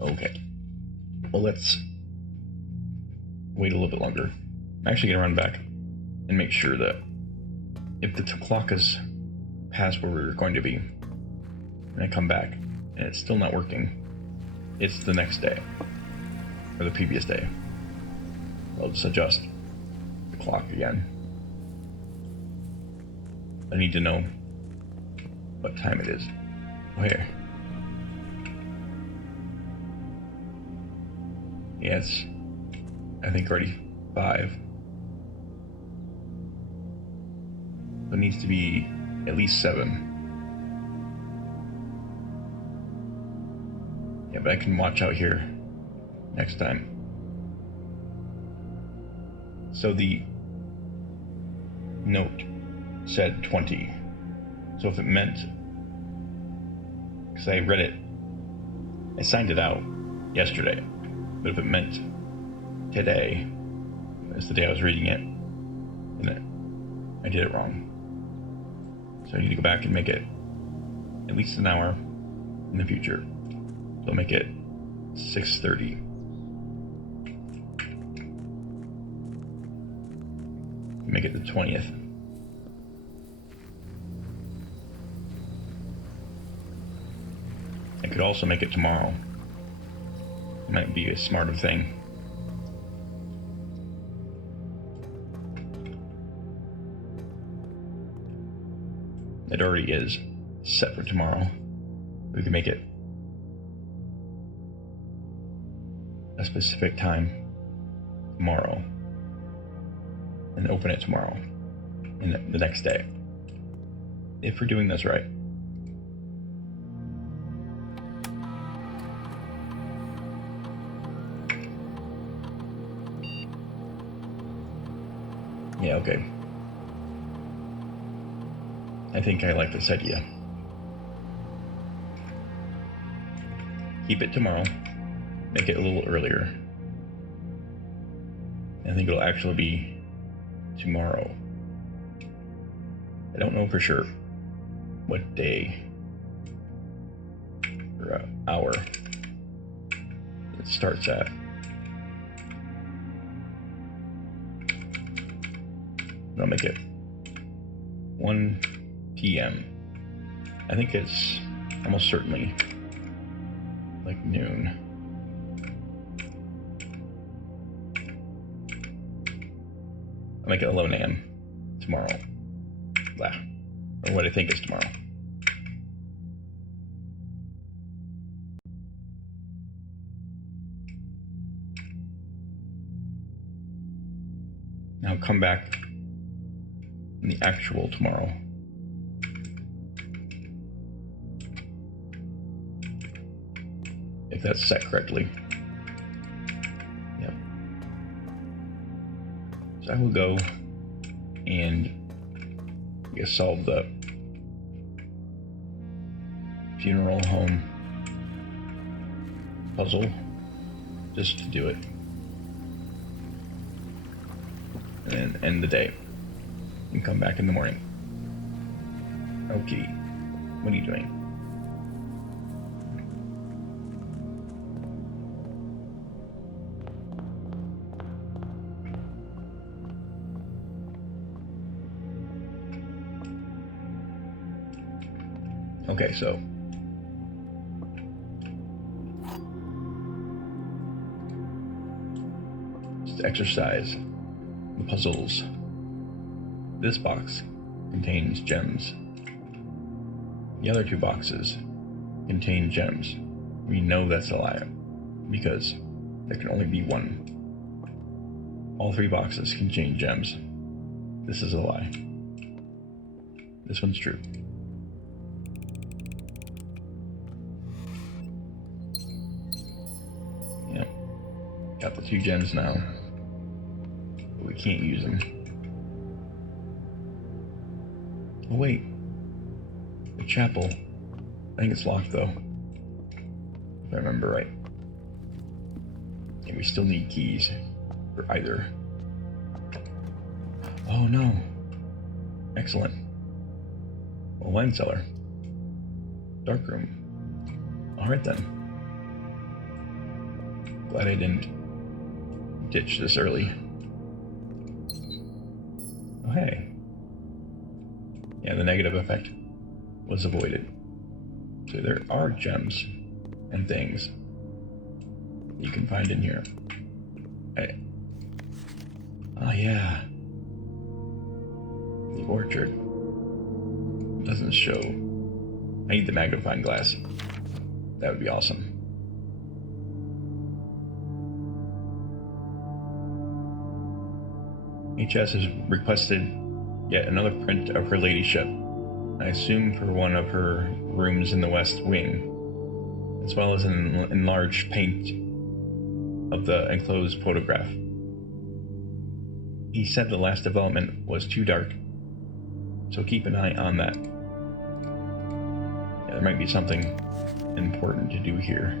Okay. Well, let's wait a little bit longer. I'm actually gonna run back and make sure that if the clock is past where we were going to be, and I come back and it's still not working, it's the next day or the previous day. I'll just adjust the clock again. I need to know what time it is. Oh, here. Yeah, it's, I think, already 5. It needs to be at least 7. Yeah, but I can watch out here next time. So the note said 20. So if it meant, because I read it, I signed it out yesterday, but if it meant today, that's the day I was reading it, then I did it wrong. So I need to go back and make it at least an hour in the future. So I'll make it 6:30. Make it the 20th. I could also make it tomorrow. Might be a smarter thing. It already is set for tomorrow. We can make it a specific time tomorrow and open it tomorrow. in the next day. If we're doing this right. Yeah, okay. I think I like this idea. Keep it tomorrow. Make it a little earlier. I think it'll actually be tomorrow. I don't know for sure what day or hour it starts at. I'll make it 1 p.m. I think it's almost certainly like noon. I'll make it 11 a.m. tomorrow. Blah. Or what I think is tomorrow. Now come back in the actual tomorrow. If that's set correctly. Yep. So I will go and I guess solve the funeral home puzzle just to do it. And then end the day. And come back in the morning. Okay. What are you doing? Okay, so just exercise the puzzles. This box contains gems. The other 2 boxes contain gems. We know that's a lie because there can only be one. All 3 boxes contain gems. This is a lie. This one's true. Yeah. Got the 2 gems now. But we can't use them. Oh wait, the chapel. I think it's locked though, if I remember right. And we still need keys for either. Oh no. Excellent. Well, wine cellar. Dark room. Alright then. Glad I didn't ditch this early. Oh hey. Yeah, the negative effect was avoided. So there are gems and things you can find in here. Hey. Oh yeah. The orchard doesn't show. I need the magnifying glass. That would be awesome. HS has requested yet another print of her ladyship, I assume for one of her rooms in the west wing, as well as an enlarged paint of the enclosed photograph. He said the last development was too dark, so keep an eye on that. Yeah, there might be something important to do here.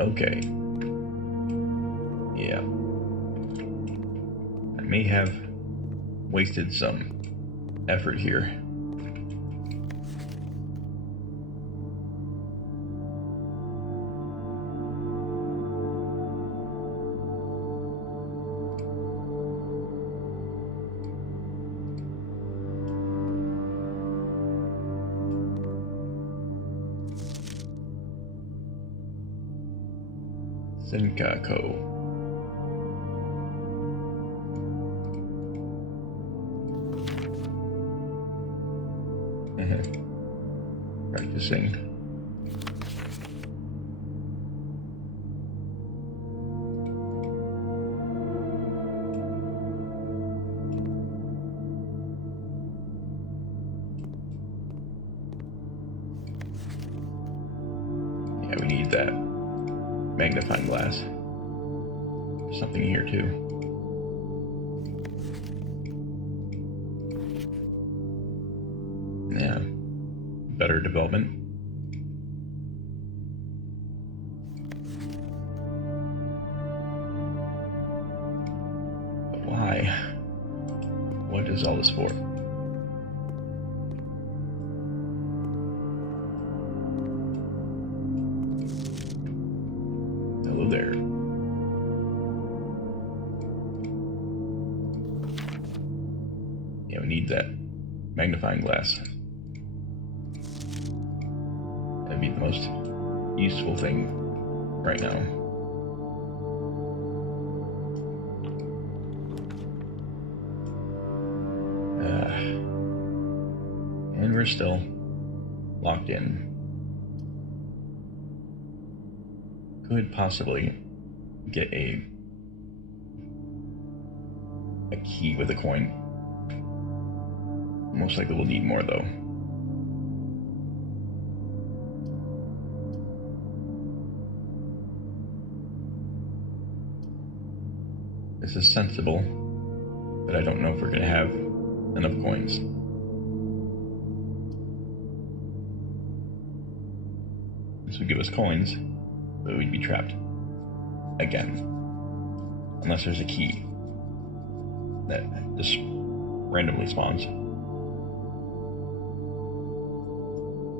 Okay. Yeah. I may have wasted some effort here. Senkako. Practicing. Yeah, we need that magnifying glass. There's something here too. Yeah, better development. But why? What is all this for? Hello there. Yeah, we need that magnifying glass. That'd be the most useful thing right now. And we're still locked in. Could possibly get a key with a coin. Most likely we'll need more though. This is sensible, but I don't know if we're going to have enough coins. This would give us coins, but we'd be trapped again. Unless there's a key that just randomly spawns.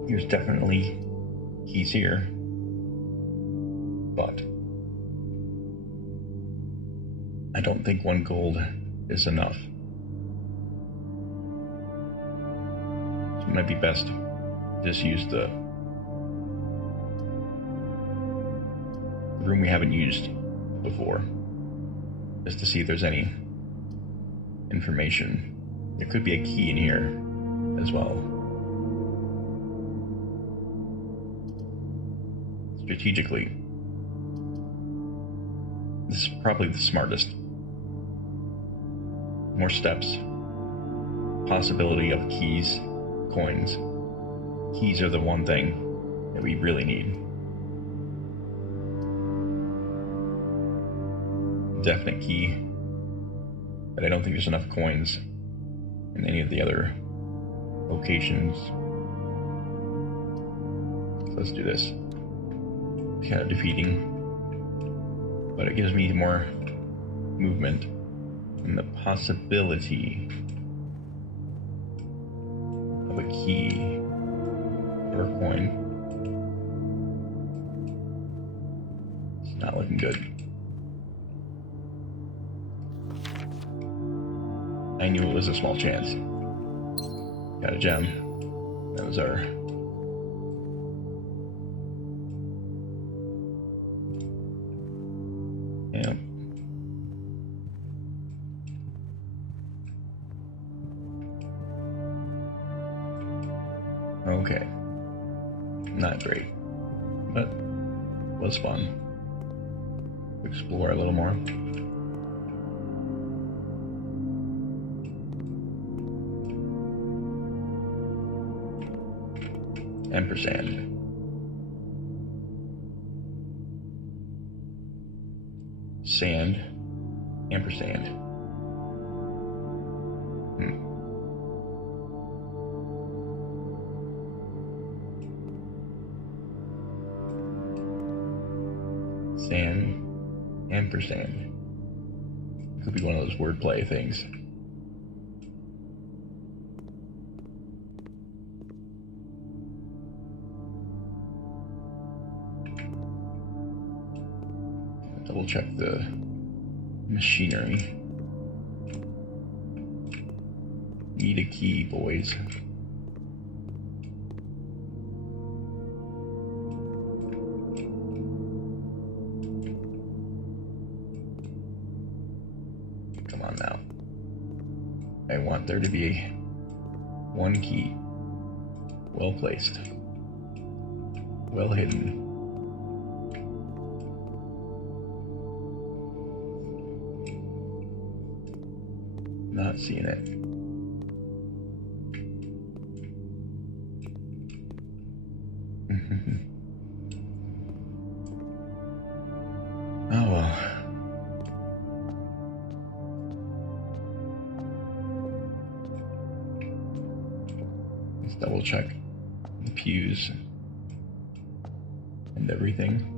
There's definitely keys here, but I don't think 1 gold is enough. So it might be best to just use the room we haven't used before, just to see if there's any information. There could be a key in here as well. Strategically, this is probably the smartest. More steps, possibility of keys, coins. Keys are the one thing that we really need. Definite key, but I don't think there's enough coins in any of the other locations. So let's do this. Kind of defeating, but it gives me more movement and the possibility of a key or a coin. It's not looking good. I knew it was a small chance. Got a gem. That was our... Yep. Okay. Not great, but was fun. Explore a little more. Ampersand. Sand. Ampersand. Sand. Ampersand. Could be one of those wordplay things. Double check the machinery. Need a key, boys. Come on now. I want there to be 1 key. Well placed. Well hidden. Not seeing it. double check the pews and everything.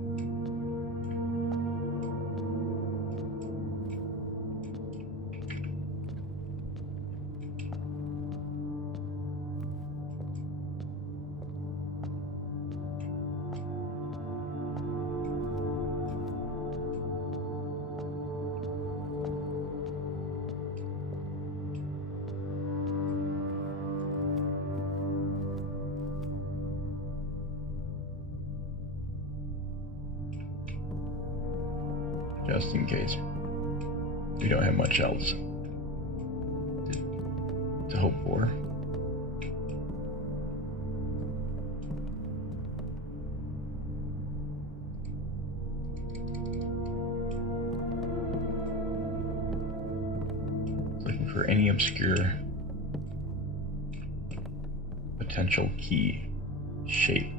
Just in case we don't have much else to hope for. Looking for any obscure potential key shape.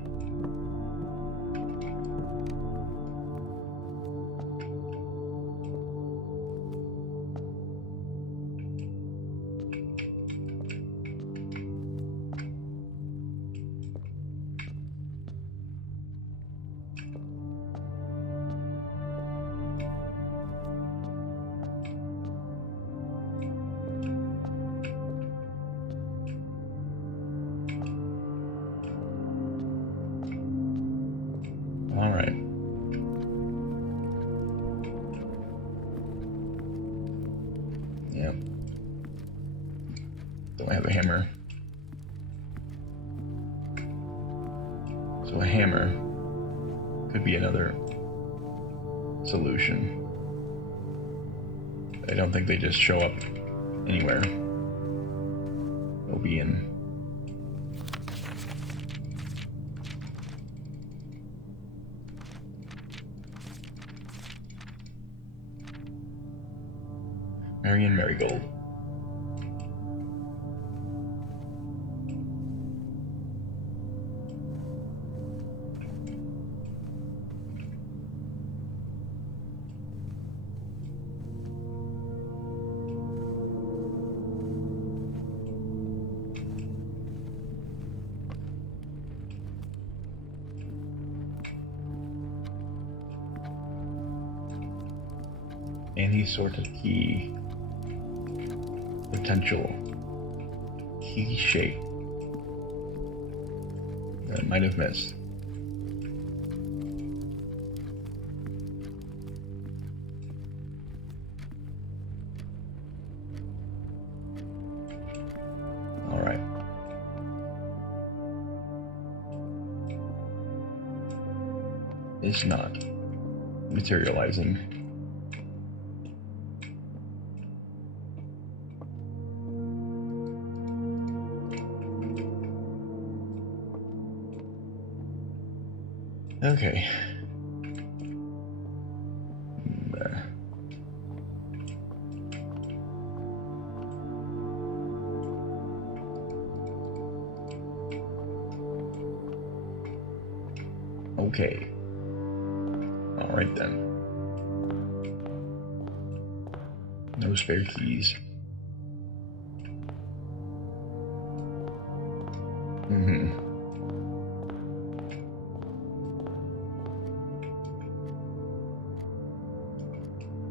All right. Yep. Don't have a hammer. So a hammer could be another solution. I don't think they just show up anywhere. They'll be in Marion Marigold. Any sort of key, potential key shape that I might have missed. All right. It's not materializing. Okay. Okay. All right then. No spare keys.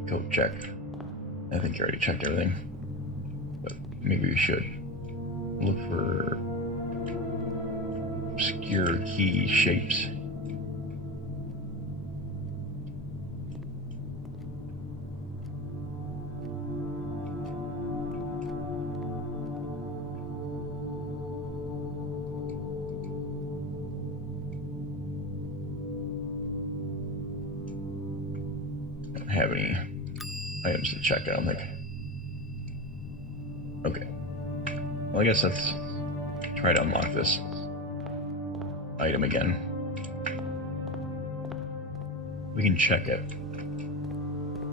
Code check. I think you already checked everything, but maybe we should look for obscure key shapes. I don't have any items to check, I don't think. Okay. Well, I guess let's try to unlock this item again. We can check it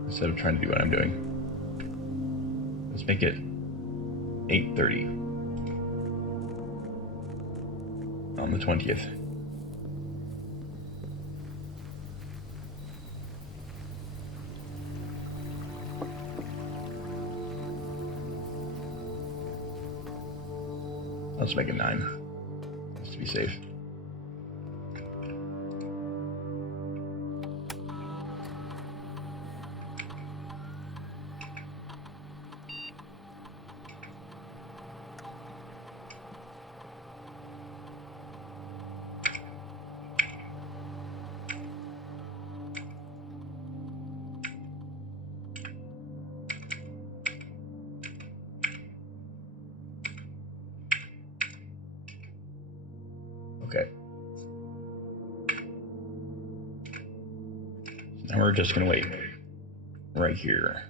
instead of trying to do what I'm doing. Let's make it 8:30 on the 20th. Let's make it 9. to be safe. Okay. Now we're just gonna wait right here.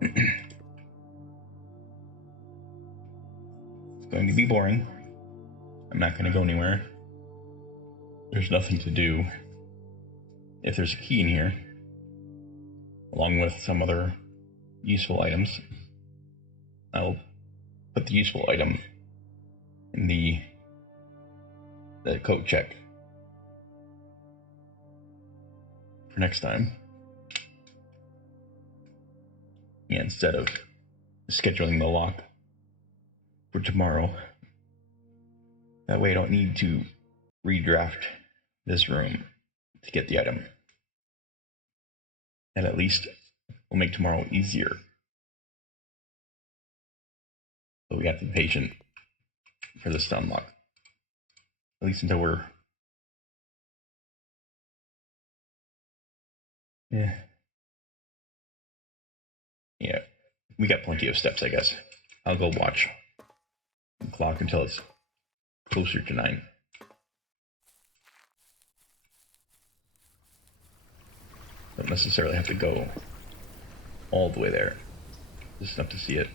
It's going to be boring. I'm not gonna go anywhere. There's nothing to do. If there's a key in here, along with some other useful items, I'll put the useful item in the code check for next time. Yeah, instead of scheduling the lock for tomorrow. That way I don't need to redraft this room to get the item. And at least we'll make tomorrow easier. But we have to be patient for this to unlock. At least until we're... Yeah, we got plenty of steps, I guess. I'll go watch the clock until it's closer to 9. Don't necessarily have to go all the way there. Just enough to see it.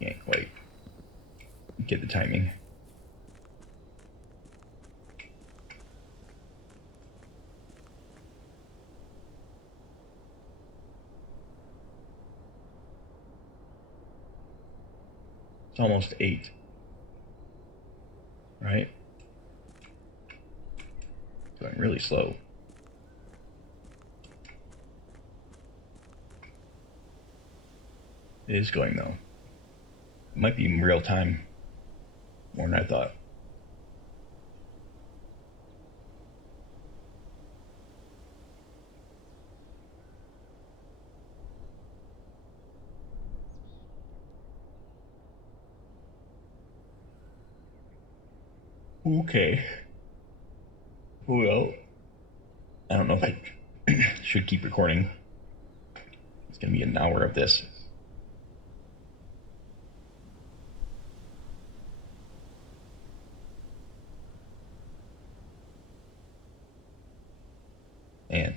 Can't quite get the timing. It's almost 8. Right? Going really slow. It is going though. It might be in real time. More than I thought. Okay. Well, I don't know if I should keep recording. It's gonna be an hour of this. And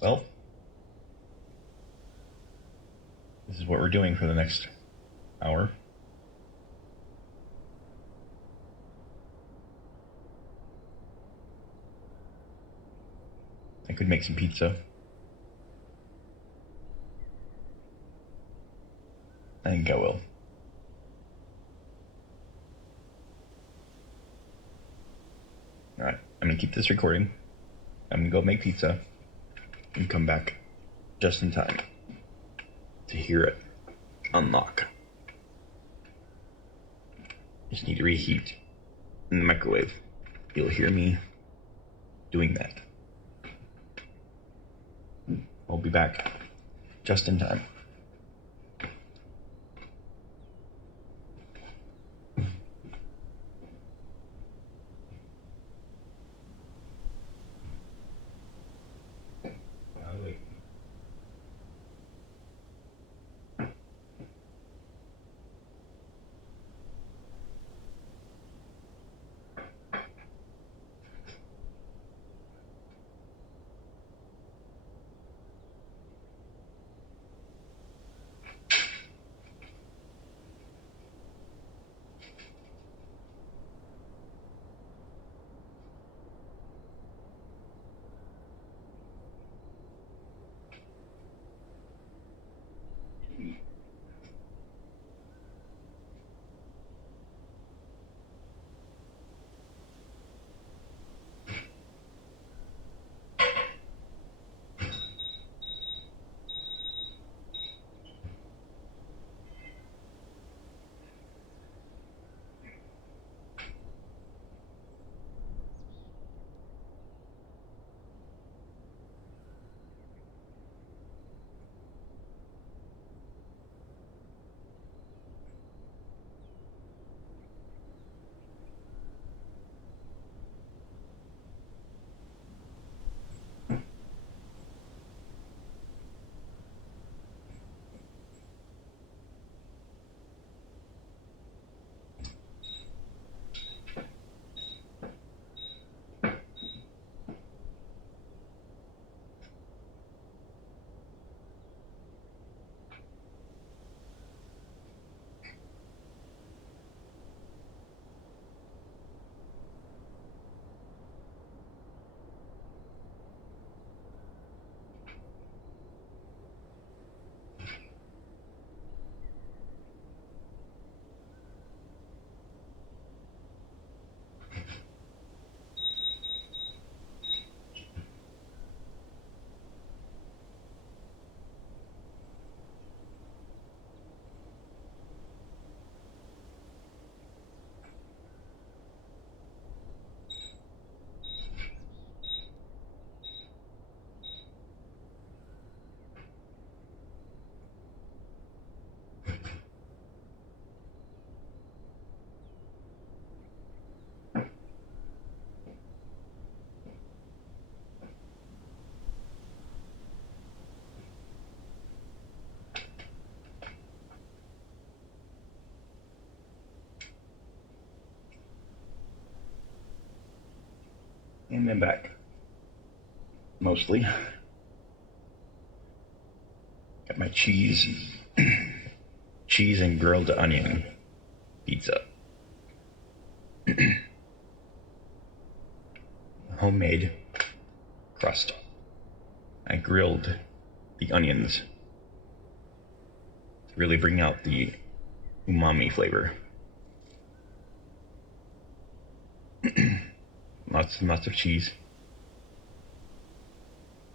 well, this is what we're doing for the next hour. I could make some pizza. I think I will. Alright, I'm gonna keep this recording. I'm gonna go make pizza and come back just in time to hear it unlock. Just need to reheat in the microwave. You'll hear me doing that. I'll be back just in time. And then back. Mostly. Got my cheese. Cheese and grilled onion pizza. Homemade crust. I grilled the onions to really bring out the umami flavor. lots and lots of cheese.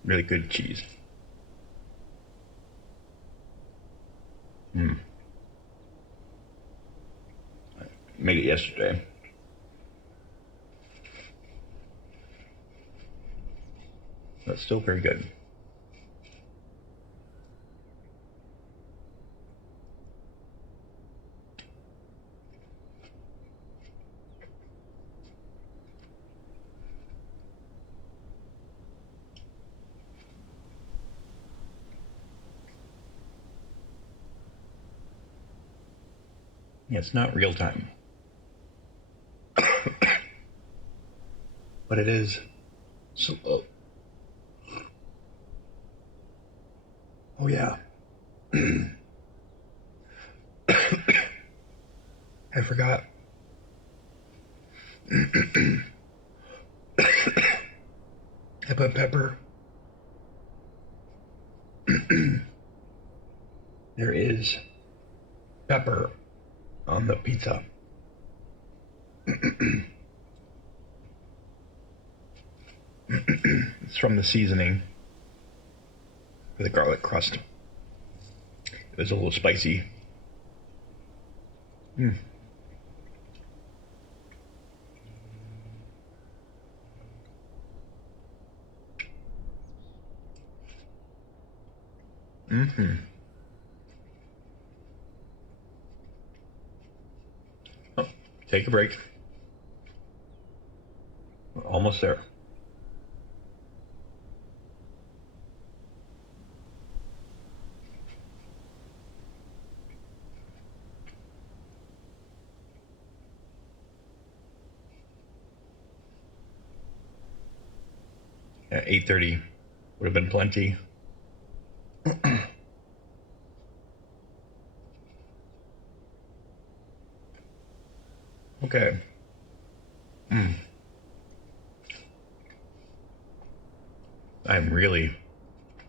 Really good cheese. I made it yesterday. That's still very good. Yeah, it's not real time, but it is slow. Oh yeah. I forgot. I put pepper. There is pepper on the pizza. It's from the seasoning for the garlic crust. It was a little spicy. Oh, take a break. We're almost there. At 8:30 would have been plenty. Okay. I'm really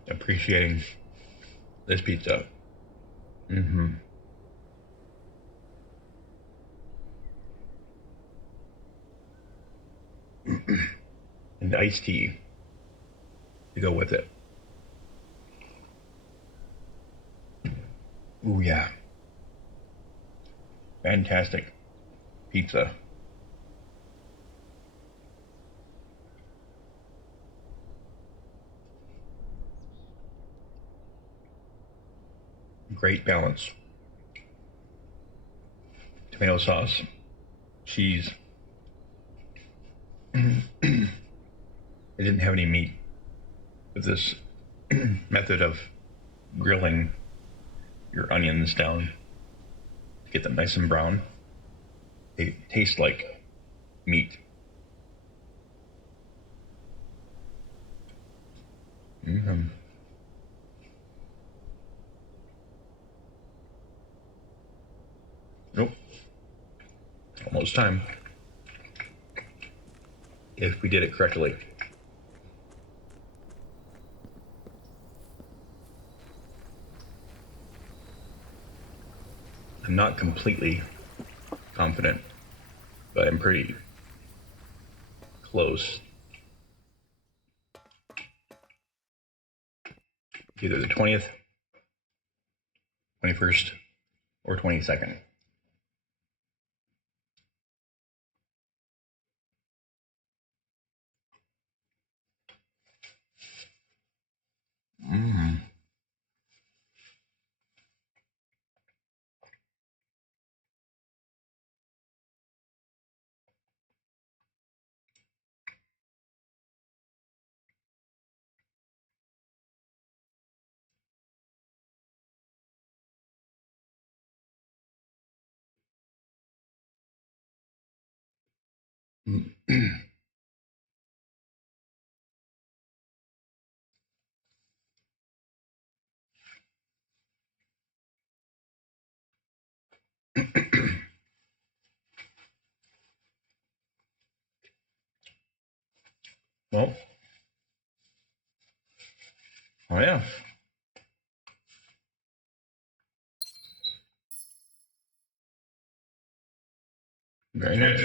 appreciating this pizza. And iced tea to go with it. Ooh, yeah. Fantastic pizza. Great balance. Tomato sauce, cheese. It didn't have any meat with this method of grilling your onions down to get them nice and brown. They taste like meat. Nope. Almost time. If we did it correctly. I'm not completely confident, but I'm pretty close. Either the 20th, 21st, or 22nd. Well, oh yeah. Very nice.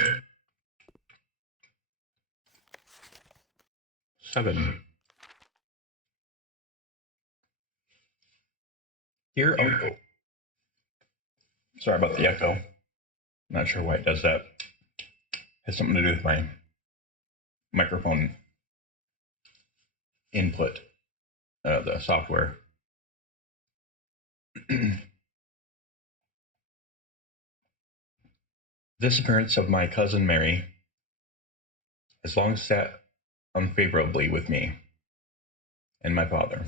7. Dear Uncle. Sorry about the echo. Not sure why it does that. Has something to do with my microphone input, the software. Disappearance of my cousin Mary has long sat unfavorably with me and my father.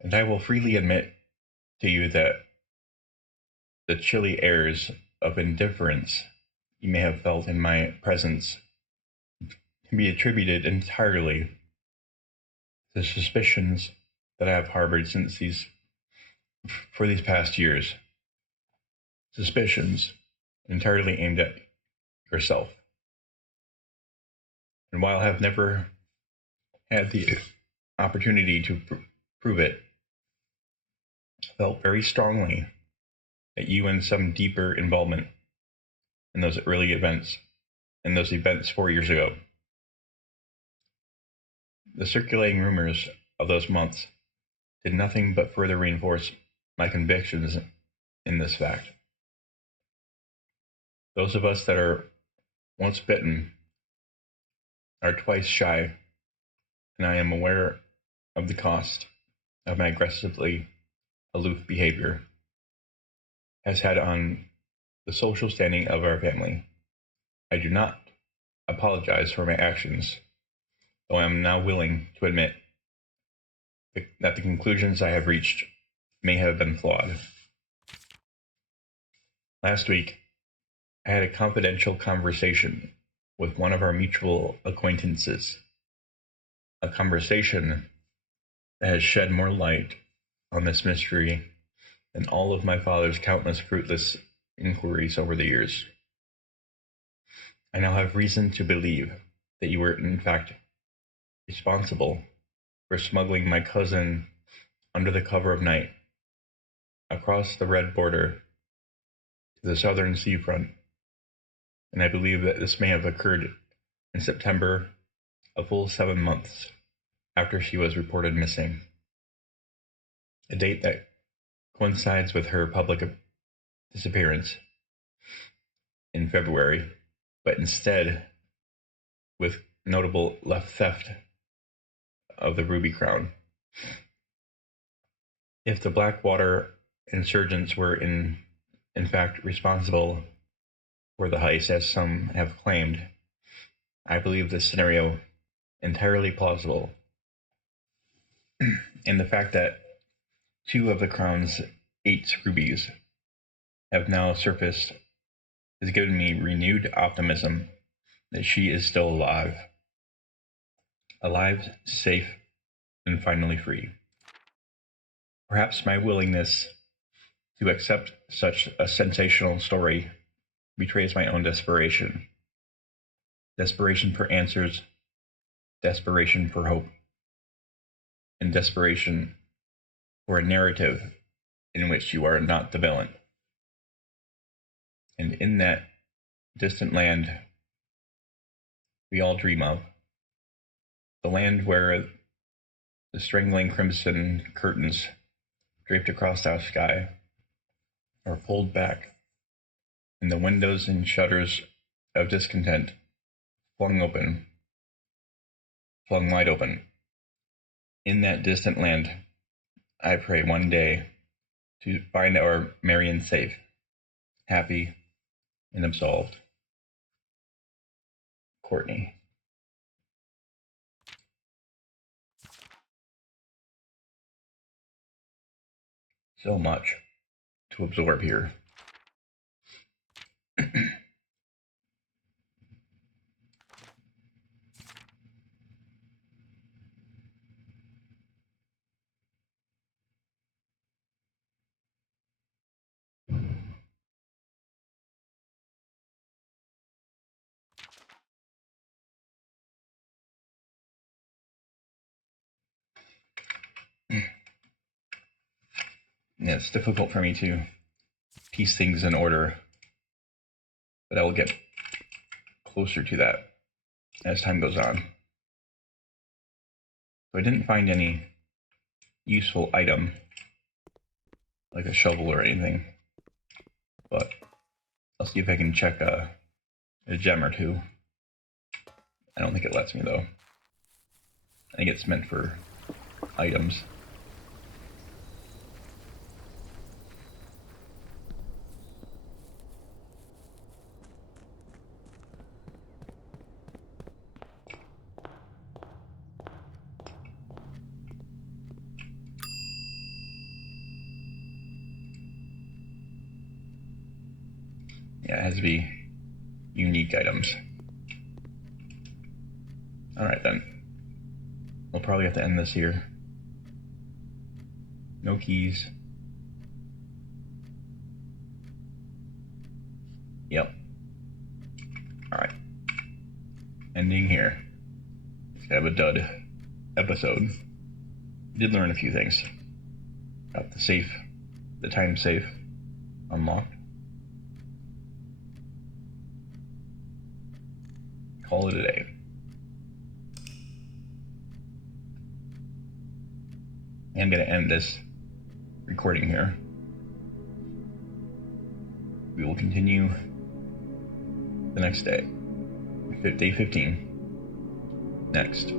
And I will freely admit to you that the chilly airs of indifference you may have felt in my presence can be attributed entirely to suspicions that I have harbored for these past years. Suspicions entirely aimed at yourself. And while I have never had the opportunity to prove it, I felt very strongly that you and some deeper involvement in those early events, in those events 4 years ago. The circulating rumors of those months did nothing but further reinforce my convictions in this fact. Those of us that are once bitten are twice shy, and I am aware of the cost of my aggressively aloof behavior has had on the social standing of our family. I do not apologize for my actions, though I am now willing to admit that the conclusions I have reached may have been flawed. Last week, I had a confidential conversation with one of our mutual acquaintances, a conversation that has shed more light on this mystery than all of my father's countless fruitless inquiries over the years. I now have reason to believe that you were, in fact, responsible for smuggling my cousin under the cover of night across the red border to the southern seafront, and I believe that this may have occurred in September, a full 7 months after she was reported missing, a date that coincides with her public disappearance in February, but instead with notable left theft of the Ruby Crown. If the Blackwater insurgents were in fact responsible for the heist, as some have claimed, I believe this scenario entirely plausible. And the fact that 2 of the Crown's 8 rubies have now surfaced has given me renewed optimism that she is still alive, safe, and finally free. Perhaps my willingness to accept such a sensational story betrays my own desperation. Desperation for answers, desperation for hope, and desperation for a narrative in which you are not the villain. And in that distant land we all dream of, the land where the strangling crimson curtains draped across our sky are pulled back, and the windows and shutters of discontent flung wide open. In that distant land, I pray one day to find our Marion safe, happy, and absolved. Courtney. So much to absorb here. Yeah, it's difficult for me to piece things in order, but I will get closer to that as time goes on. So I didn't find any useful item, like a shovel or anything, but I'll see if I can check a gem or two. I don't think it lets me, though. I think it's meant for items. Yeah, it has to be unique items. Alright then. We'll probably have to end this here. No keys. Yep. Alright. Ending here. It's kind of a dud episode. Did learn a few things. Got the safe, the time safe unlocked. Call it a day. I'm going to end this recording here. We will continue the next day. Day 15. Next.